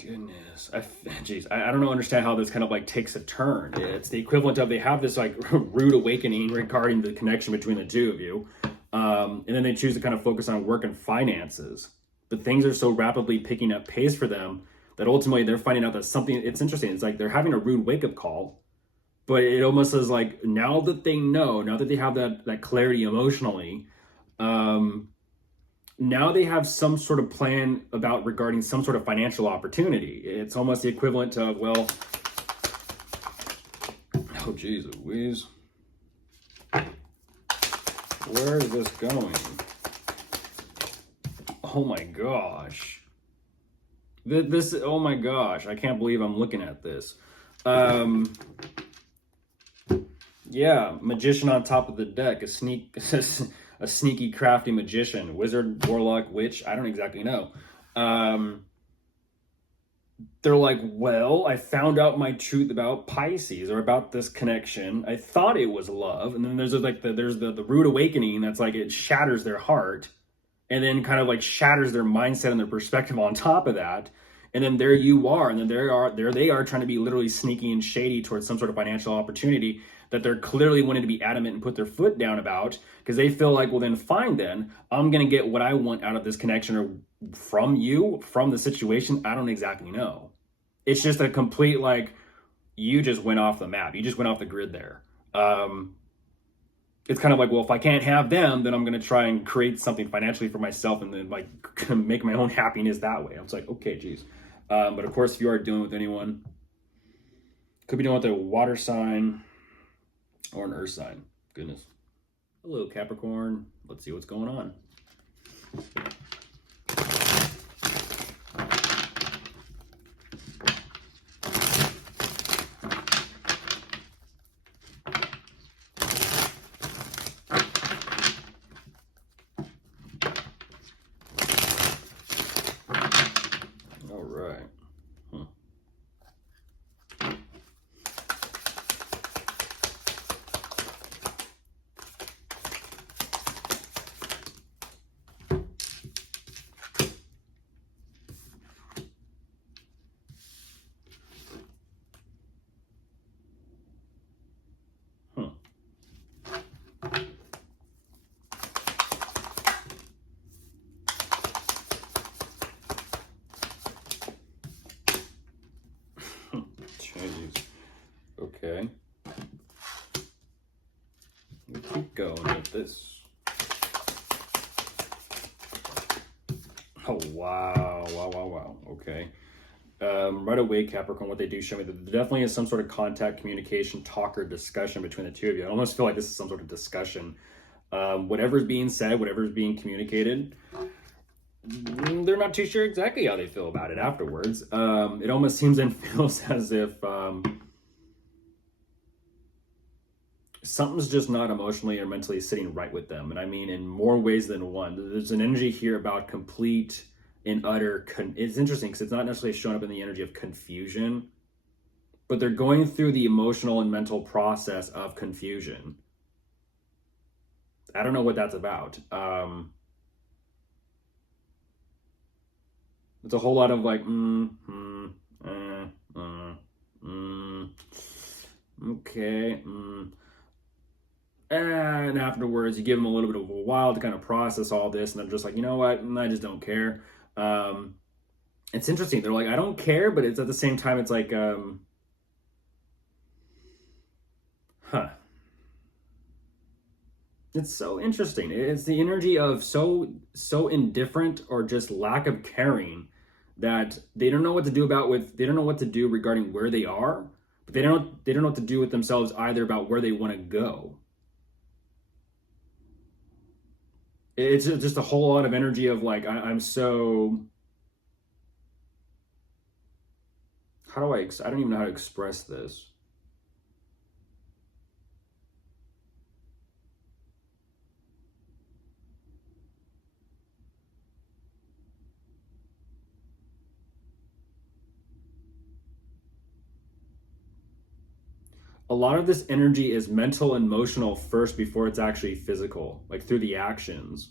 goodness. Geez, I don't understand how this kind of like takes a turn. It's the equivalent of they have this like rude awakening regarding the connection between the two of you. And then they choose to kind of focus on work and finances. But things are so rapidly picking up pace for them that ultimately they're finding out that something, it's interesting. It's like they're having a rude wake-up call, but it almost is like now that they know, now that they have that clarity emotionally, now they have some sort of plan about regarding some sort of financial opportunity. It's almost the equivalent of, well, oh geez Louise, where is this going? Oh my gosh. This, oh my gosh, I can't believe I'm looking at this. Yeah, magician on top of the deck, a sneaky, crafty magician, wizard, warlock, witch, I don't exactly know. They're like, well, I found out my truth about Pisces or about this connection. I thought it was love. And then there's like the rude awakening that's like it shatters their heart and then kind of like shatters their mindset and their perspective on top of that. And then there you are, and then there they are trying to be literally sneaky and shady towards some sort of financial opportunity that they're clearly wanting to be adamant and put their foot down about, because they feel like, well, then fine, then I'm going to get what I want out of this connection or from you, from the situation. I don't exactly know. It's just a complete, like, you just went off the map. You just went off the grid there. It's kind of like, well, if I can't have them, then I'm going to try and create something financially for myself and then like make my own happiness that way. I was like, okay, geez. But of course, if you are dealing with anyone, could be dealing with a water sign or an earth sign. Goodness. Hello, Capricorn. Let's see what's going on. All right. Jeez. Okay. We keep going with this. Oh, wow. Wow. Okay. Right away, Capricorn, what they do show me that there definitely is some sort of contact, communication, talk, or discussion between the two of you. I almost feel like this is some sort of discussion. Whatever's being said, whatever's being communicated, they're not too sure exactly how they feel about it afterwards. It almost seems and feels as if something's just not emotionally or mentally sitting right with them. And I mean, in more ways than one. There's an energy here about complete and utter, it's interesting because it's not necessarily showing up in the energy of confusion, but they're going through the emotional and mental process of confusion. I don't know what that's about. It's a whole lot of like, okay, and afterwards you give them a little bit of a while to kind of process all this, and they're just like, you know what, I just don't care. It's interesting. They're like, I don't care, but it's at the same time, it's like, It's so interesting. It's the energy of so indifferent or just lack of caring that they don't know what to do they don't know what to do regarding where they are, but they don't know what to do with themselves either about where they want to go. It's just a whole lot of energy of like, I'm so, I don't even know how to express this. A lot of this energy is mental and emotional first before it's actually physical, like through the actions.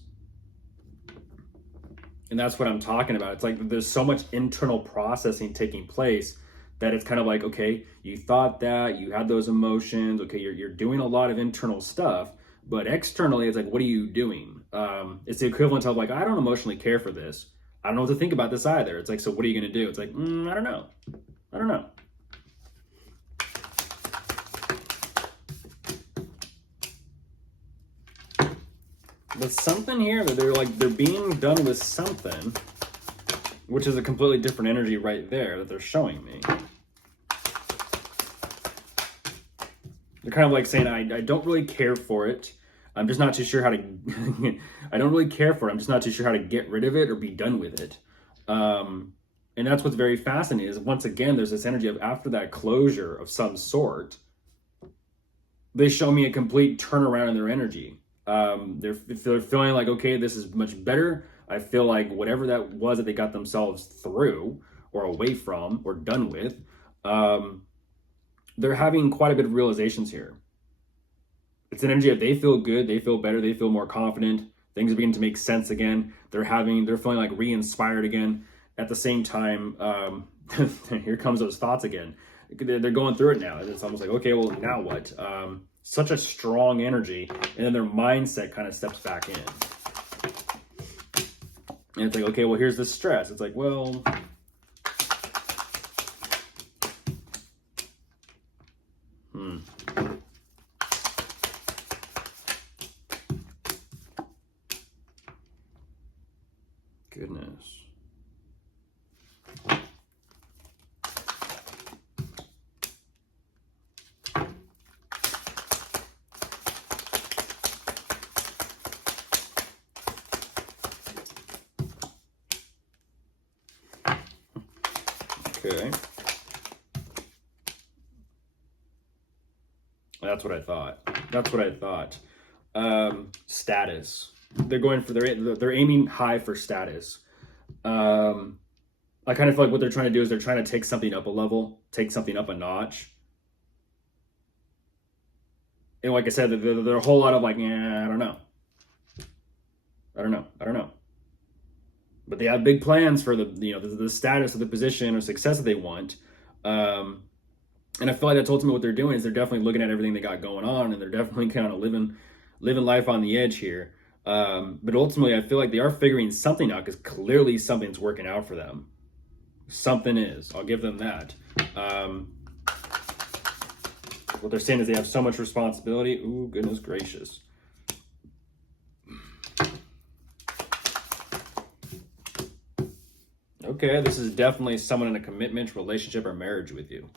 And that's what I'm talking about. It's like there's so much internal processing taking place that it's kind of like, okay, you thought that, you had those emotions, okay, you're doing a lot of internal stuff, but externally, it's like, what are you doing? It's the equivalent of like, I don't emotionally care for this. I don't know what to think about this either. It's like, so what are you going to do? It's like, I don't know. I don't know. There's something here that they're being done with something, which is a completely different energy right there that they're showing me. They're kind of like saying, I don't really care for it. I'm just not too sure how to, I don't really care for it. I'm just not too sure how to get rid of it or be done with it. And that's what's very fascinating is once again, there's this energy of after that closure of some sort, they show me a complete turnaround in their energy. They're feeling like, okay, this is much better. I feel like whatever that was that they got themselves through or away from or done with, they're having quite a bit of realizations here. It's an energy of they feel good, they feel better, they feel more confident. Things are beginning to make sense again. They're feeling like re-inspired again. At the same time, here comes those thoughts again. They're going through it now. It's almost like, okay, well, now what? Such a strong energy, and then their mindset kind of steps back in. And it's like, okay, well, here's the stress. It's like, well, goodness. Okay. That's what I thought. That's what I thought. Status. They're going for they're aiming high for status. I kind of feel like what they're trying to do is they're trying to take something up a level, take something up a notch. And like I said, there are a whole lot of like, I don't know. I don't know. But they have big plans for the status of the position or success that they want. And I feel like that's ultimately what they're doing is they're definitely looking at everything they got going on, and they're definitely kind of living life on the edge here. But ultimately, I feel like they are figuring something out because clearly something's working out for them. Something is. I'll give them that. What they're saying is they have so much responsibility. Ooh, goodness gracious. Okay, this is definitely someone in a commitment, relationship, or marriage with you.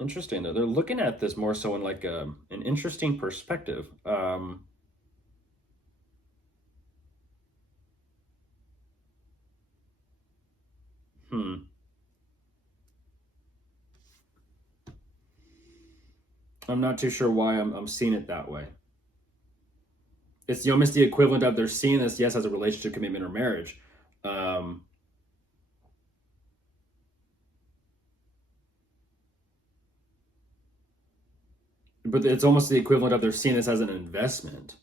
Interesting, though. They're looking at this more so in like an interesting perspective. I'm not too sure why I'm seeing it that way. It's almost the equivalent of they're seeing this, yes, as a relationship, commitment, or marriage. But it's almost the equivalent of they're seeing this as an investment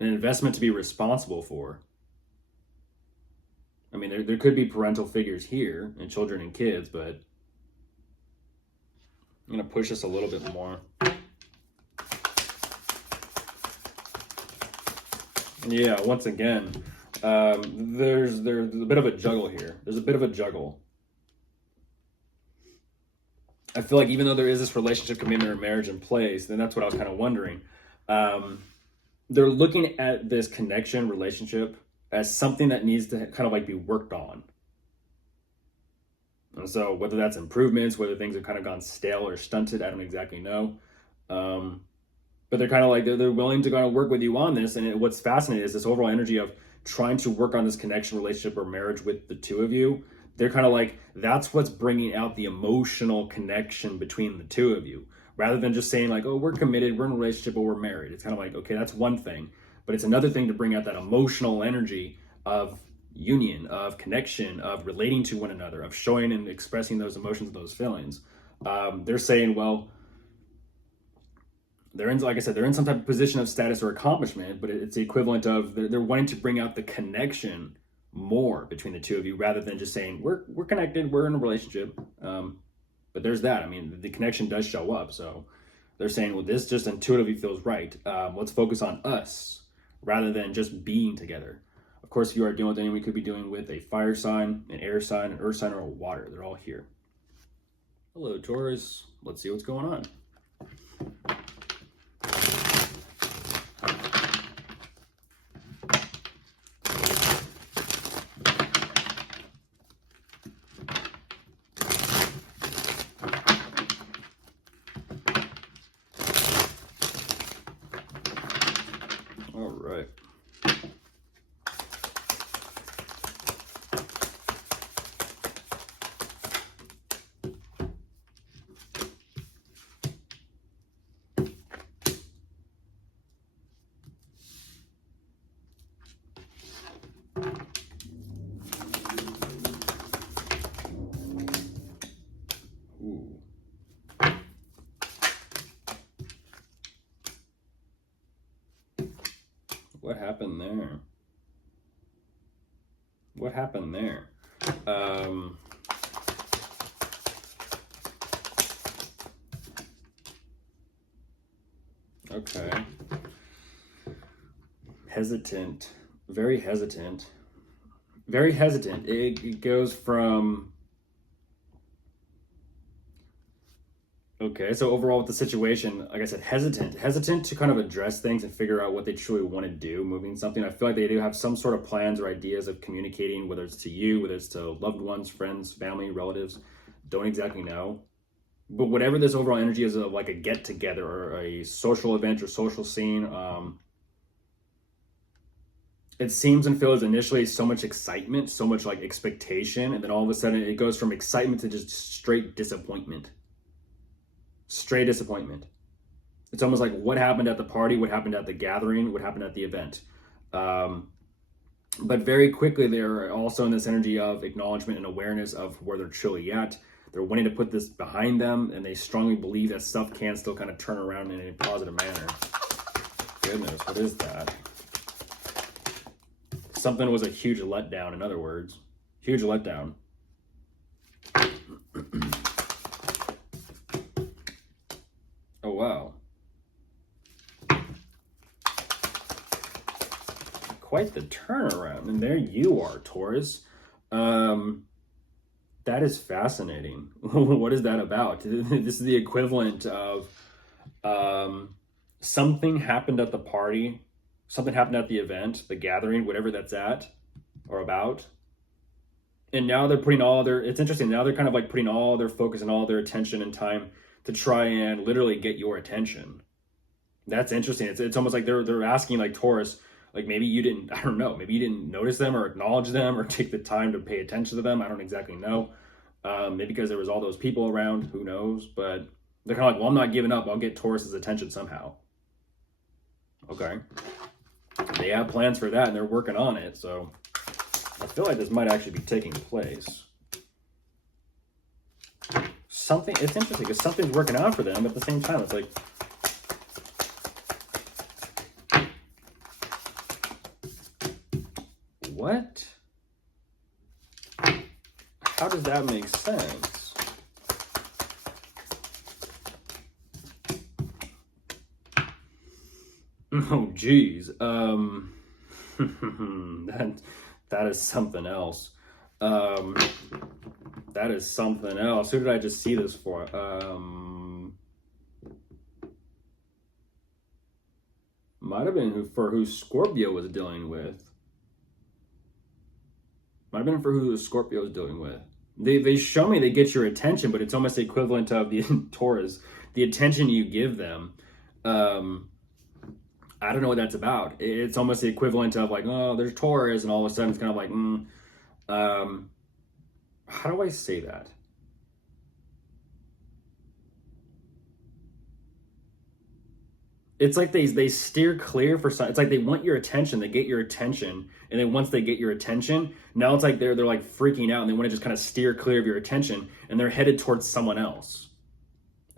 to be responsible for. I mean, there could be parental figures here and children and kids, but I'm going to push this a little bit more. Yeah, once again, there's a bit of a juggle here. There's a bit of a juggle. I feel like even though there is this relationship, commitment, or marriage in place, then that's what I was kind of wondering. They're looking at this connection, relationship, as something that needs to kind of like be worked on. And so whether that's improvements, whether things have kind of gone stale or stunted, I don't exactly know. But they're kind of like, they're willing to kind of work with you on this. And what's fascinating is this overall energy of trying to work on this connection, relationship, or marriage with the two of you. They're kind of like, that's what's bringing out the emotional connection between the two of you. Rather than just saying like, oh, we're committed, we're in a relationship, or we're married. It's kind of like, okay, that's one thing. But it's another thing to bring out that emotional energy of union, of connection, of relating to one another, of showing and expressing those emotions, those feelings. They're saying, well, they're in, like I said, they're in some type of position of status or accomplishment, but it's the equivalent of they're wanting to bring out the connection more between the two of you rather than just saying we're connected, we're in a relationship. But there's that. I mean, the connection does show up. So they're saying, well, this just intuitively feels right. Let's focus on us rather than just being together. Of course, if you are dealing with anyone, we could be dealing with a fire sign, an air sign, an earth sign, or a water. They're all here. Hello, Taurus. Let's see what's going on. All right. Ooh. What happened there? What happened there? Okay. Hesitant. Very hesitant. Very hesitant. It goes from... Okay, so overall with the situation, like I said, hesitant to kind of address things and figure out what they truly want to do, moving something. I feel like they do have some sort of plans or ideas of communicating, whether it's to you, whether it's to loved ones, friends, family, relatives, don't exactly know. But whatever this overall energy is of like a get together or a social event or social scene, it seems and feels initially so much excitement, so much like expectation, and then all of a sudden it goes from excitement to just straight disappointment. Straight disappointment. It's almost like what happened at the party, what happened at the gathering, what happened at the event. But very quickly, they're also in this energy of acknowledgement and awareness of where they're truly at. They're wanting to put this behind them, and they strongly believe that stuff can still kind of turn around in a positive manner. Goodness, what is that? Something was a huge letdown, in other words. Huge letdown. Oh, wow. Quite the turnaround. And there you are, Taurus. That is fascinating. What is that about? This is the equivalent of something happened at the party, something happened at the event, the gathering, whatever that's at or about. And now they're putting all their, it's interesting, now they're kind of like putting all their focus and all their attention and time to try and literally get your attention. That's interesting. It's almost like they're asking like Taurus, like maybe you didn't, I don't know, maybe you didn't notice them or acknowledge them or take the time to pay attention to them. I don't exactly know. Maybe because there was all those people around, who knows, but they're kind of like, well, I'm not giving up. I'll get Taurus's attention somehow. Okay. They have plans for that and they're working on it. So I feel like this might actually be taking place. Something, it's interesting because something's working out for them, but at the same time, it's like, what? How does that make sense? Oh, geez. That is something else. That is something else. Who did I just see this for? Might have been for who Scorpio was dealing with. Might have been for who Scorpio was dealing with. They show me they get your attention, but it's almost the equivalent of the Taurus. The attention you give them. I don't know what that's about. It's almost the equivalent of like, oh, there's Taurus, and all of a sudden it's kind of like, how do I say that? It's like they steer clear for some. It's like they want your attention, they get your attention, and then once they get your attention, now it's like they're like freaking out, and they want to just kind of steer clear of your attention, and they're headed towards someone else.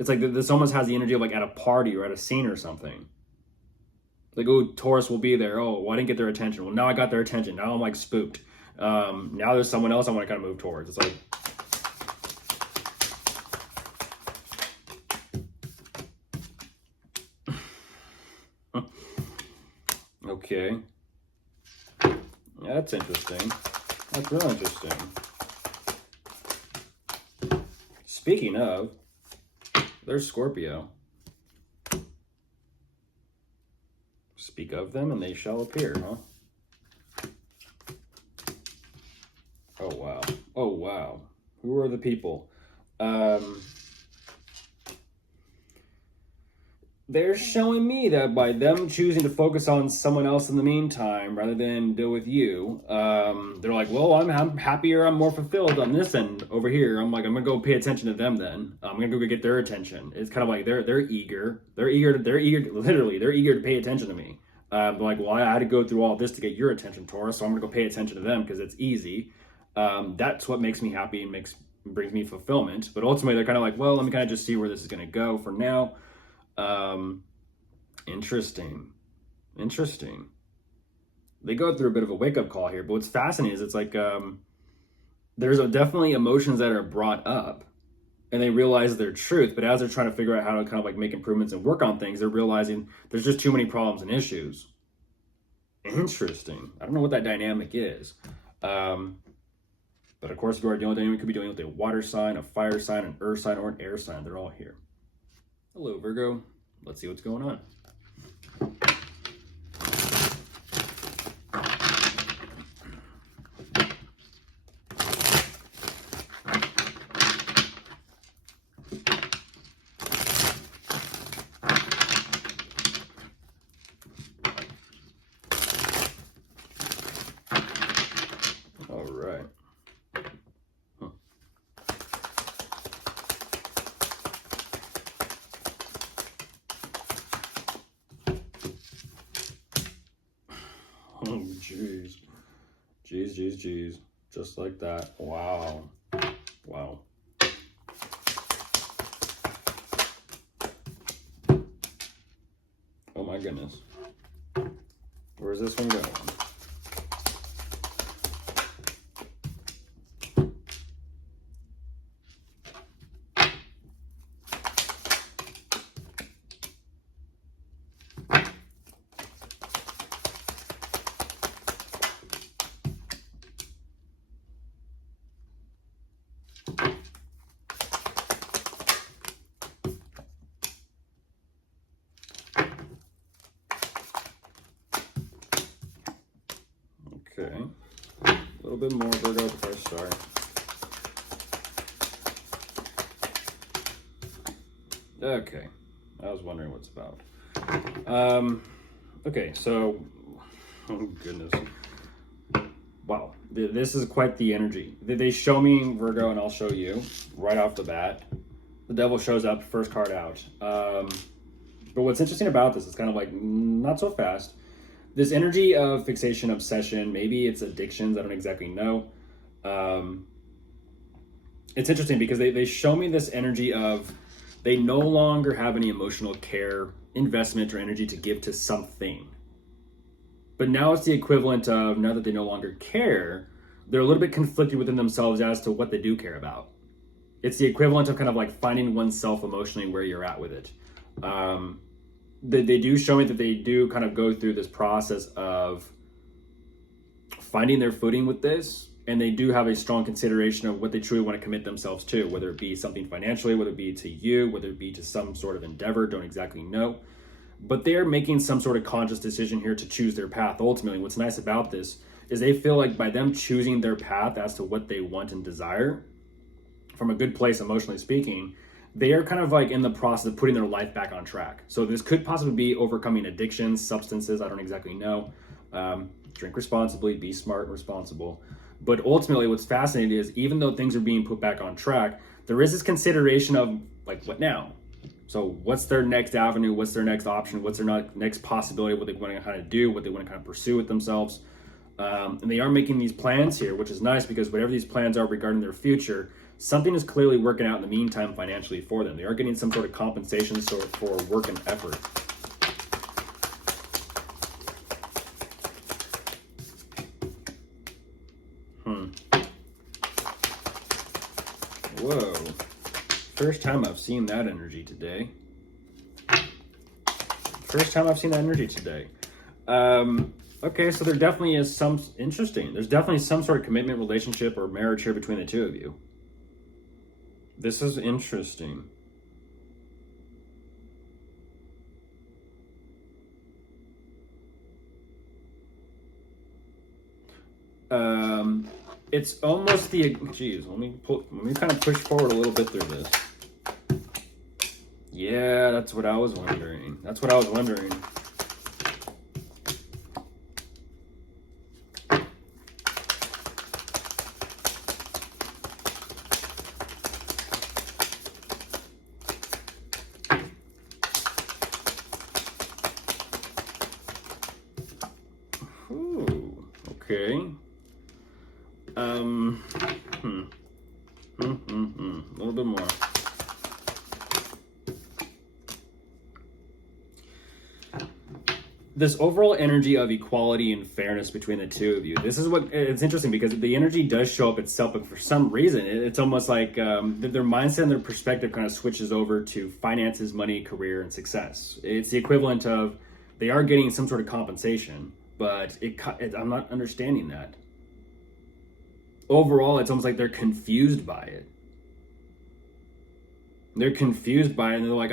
It's like this almost has the energy of like at a party or at a scene or something. Like, oh, Taurus will be there. Oh, well, I didn't get their attention. Well, now I got their attention. Now I'm like spooked. Now there's someone else I want to kind of move towards. It's like, okay. Yeah, that's interesting. That's real interesting. Speaking of, there's Scorpio. Speak of them and they shall appear, huh? Oh, wow. Oh, wow. Who are the people? They're showing me that by them choosing to focus on someone else in the meantime, rather than deal with you, they're like, well, I'm happier, I'm more fulfilled on this end over here. I'm like, I'm gonna go pay attention to them then. I'm gonna go get their attention. It's kind of like they're eager, literally, they're eager to pay attention to me. They're like, well, I had to go through all this to get your attention, Taurus, so I'm gonna go pay attention to them because it's easy. That's what makes me happy and brings me fulfillment. But ultimately, they're kind of like, well, let me kind of just see where this is gonna go for now. Interesting. They go through a bit of a wake-up call here, but what's fascinating is it's like there's definitely emotions that are brought up and they realize their truth, but as they're trying to figure out how to kind of like make improvements and work on things, they're realizing there's just too many problems and issues. Interesting. I don't know what that dynamic is. But of course, if you are dealing with anyone, could be dealing with a water sign, a fire sign, an earth sign, or an air sign. They're all here. Hello, Virgo. Let's see what's going on. All right. Oh, jeez. Jeez. Just like that. Wow. Oh my goodness. Where's this one going? Okay, a little bit more Virgo before I start. Okay, I was wondering what's about. Okay, so, oh goodness. Wow, this is quite the energy. They show me Virgo and I'll show you right off the bat. The devil shows up, first card out. But what's interesting about this is kind of like, not so fast. This energy of fixation, obsession, maybe it's addictions, I don't exactly know. It's interesting because they show me this energy of they no longer have any emotional care, investment, or energy to give to something. But now it's the equivalent of, now that they no longer care, they're a little bit conflicted within themselves as to what they do care about. It's the equivalent of kind of like finding oneself emotionally where you're at with it. They do show me that they do kind of go through this process of finding their footing with this, and they do have a strong consideration of what they truly want to commit themselves to, whether it be something financially, whether it be to you, whether it be to some sort of endeavor, don't exactly know. But they're making some sort of conscious decision here to choose their path. Ultimately, what's nice about this is they feel like by them choosing their path as to what they want and desire, from a good place emotionally speaking, they are kind of like in the process of putting their life back on track. So this could possibly be overcoming addictions, substances, I don't exactly know. Drink responsibly, be smart and responsible. But ultimately what's fascinating is even though things are being put back on track, there is this consideration of like, what now? So what's their next avenue? What's their next option? What's their next possibility? What they want to kind of do, what they want to kind of pursue with themselves. And they are making these plans here, which is nice because whatever these plans are regarding their future, something is clearly working out in the meantime financially for them. They are getting some sort of compensation for work and effort. Whoa. First time I've seen that energy today. Okay, so there definitely is some, interesting. There's definitely some sort of commitment, relationship, or marriage here between the two of you. This is interesting. It's almost the, geez, let me kind of push forward a little bit through this. Yeah, that's what I was wondering. Ooh, okay. A little bit more. This overall energy of equality and fairness between the two of you. This is what, it's interesting because the energy does show up itself, but for some reason, it's almost like their mindset and their perspective kind of switches over to finances, money, career, and success. It's the equivalent of they are getting some sort of compensation, but I'm not understanding that. Overall, it's almost like they're confused by it. And they're like,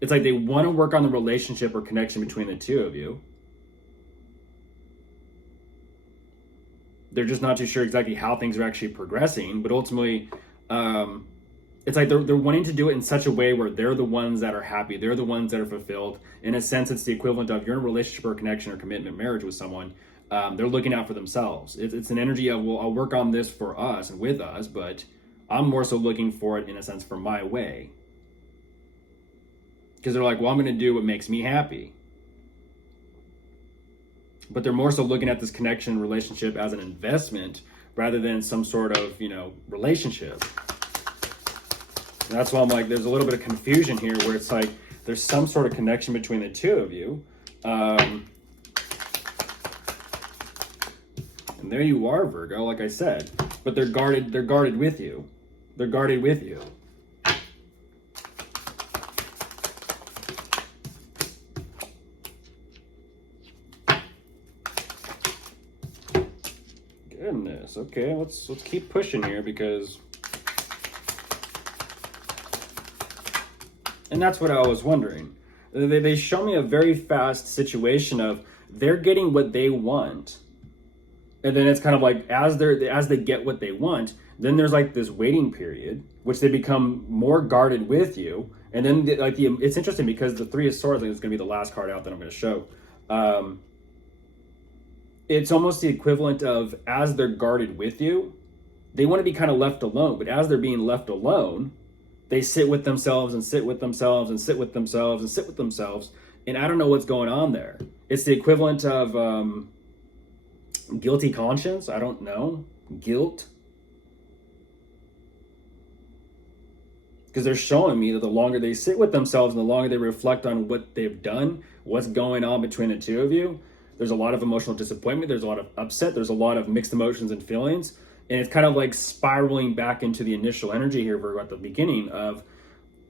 it's like they want to work on the relationship or connection between the two of you. They're just not too sure exactly how things are actually progressing, but ultimately, it's like they're wanting to do it in such a way where they're the ones that are happy, they're the ones that are fulfilled. In a sense, it's the equivalent of you're in a relationship or connection or commitment, marriage with someone. They're looking out for themselves. It's an energy of, well, I'll work on this for us and with us, but I'm more so looking for it in a sense for my way. Because they're like, well, I'm going to do what makes me happy. But they're more so looking at this connection relationship as an investment rather than some sort of, relationship. And that's why I'm like, there's a little bit of confusion here where it's like, there's some sort of connection between the two of you. And there you are, Virgo, like I said, but they're guarded with you. They're guarded with you. Goodness. Okay, let's keep pushing here because, and that's what I was wondering. They show me a very fast situation of they're getting what they want. And then it's kind of like as they get what they want, then there's like this waiting period, which they become more guarded with you. And then it's interesting because the Three of Swords, I think, is going to be the last card out that I'm going to show. It's almost the equivalent of as they're guarded with you, they want to be kind of left alone. But as they're being left alone, they sit with themselves and sit with themselves and sit with themselves and sit with themselves. And I don't know what's going on there. It's the equivalent of guilty conscience. I don't know. Guilt. Because they're showing me that the longer they sit with themselves and the longer they reflect on what they've done, what's going on between the two of you, there's a lot of emotional disappointment. There's a lot of upset. There's a lot of mixed emotions and feelings. And it's kind of like spiraling back into the initial energy here, Virgo, at the beginning of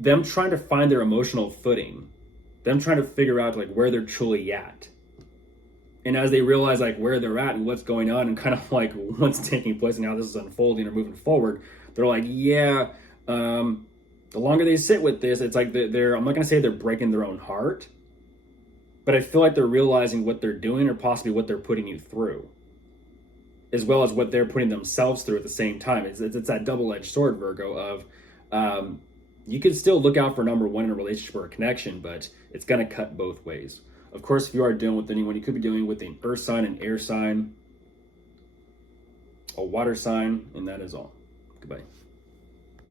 them trying to find their emotional footing. Them trying to figure out like where they're truly at. And as they realize like where they're at and what's going on and kind of like what's taking place and how this is unfolding or moving forward, they're like, yeah, the longer they sit with this, it's like they're, I'm not going to say they're breaking their own heart, but I feel like they're realizing what they're doing or possibly what they're putting you through, as well as what they're putting themselves through at the same time. It's that double-edged sword, Virgo, of you can still look out for number one in a relationship or a connection, but it's going to cut both ways. Of course, if you are dealing with anyone, you could be dealing with an earth sign, an air sign, a water sign, and that is all. Goodbye.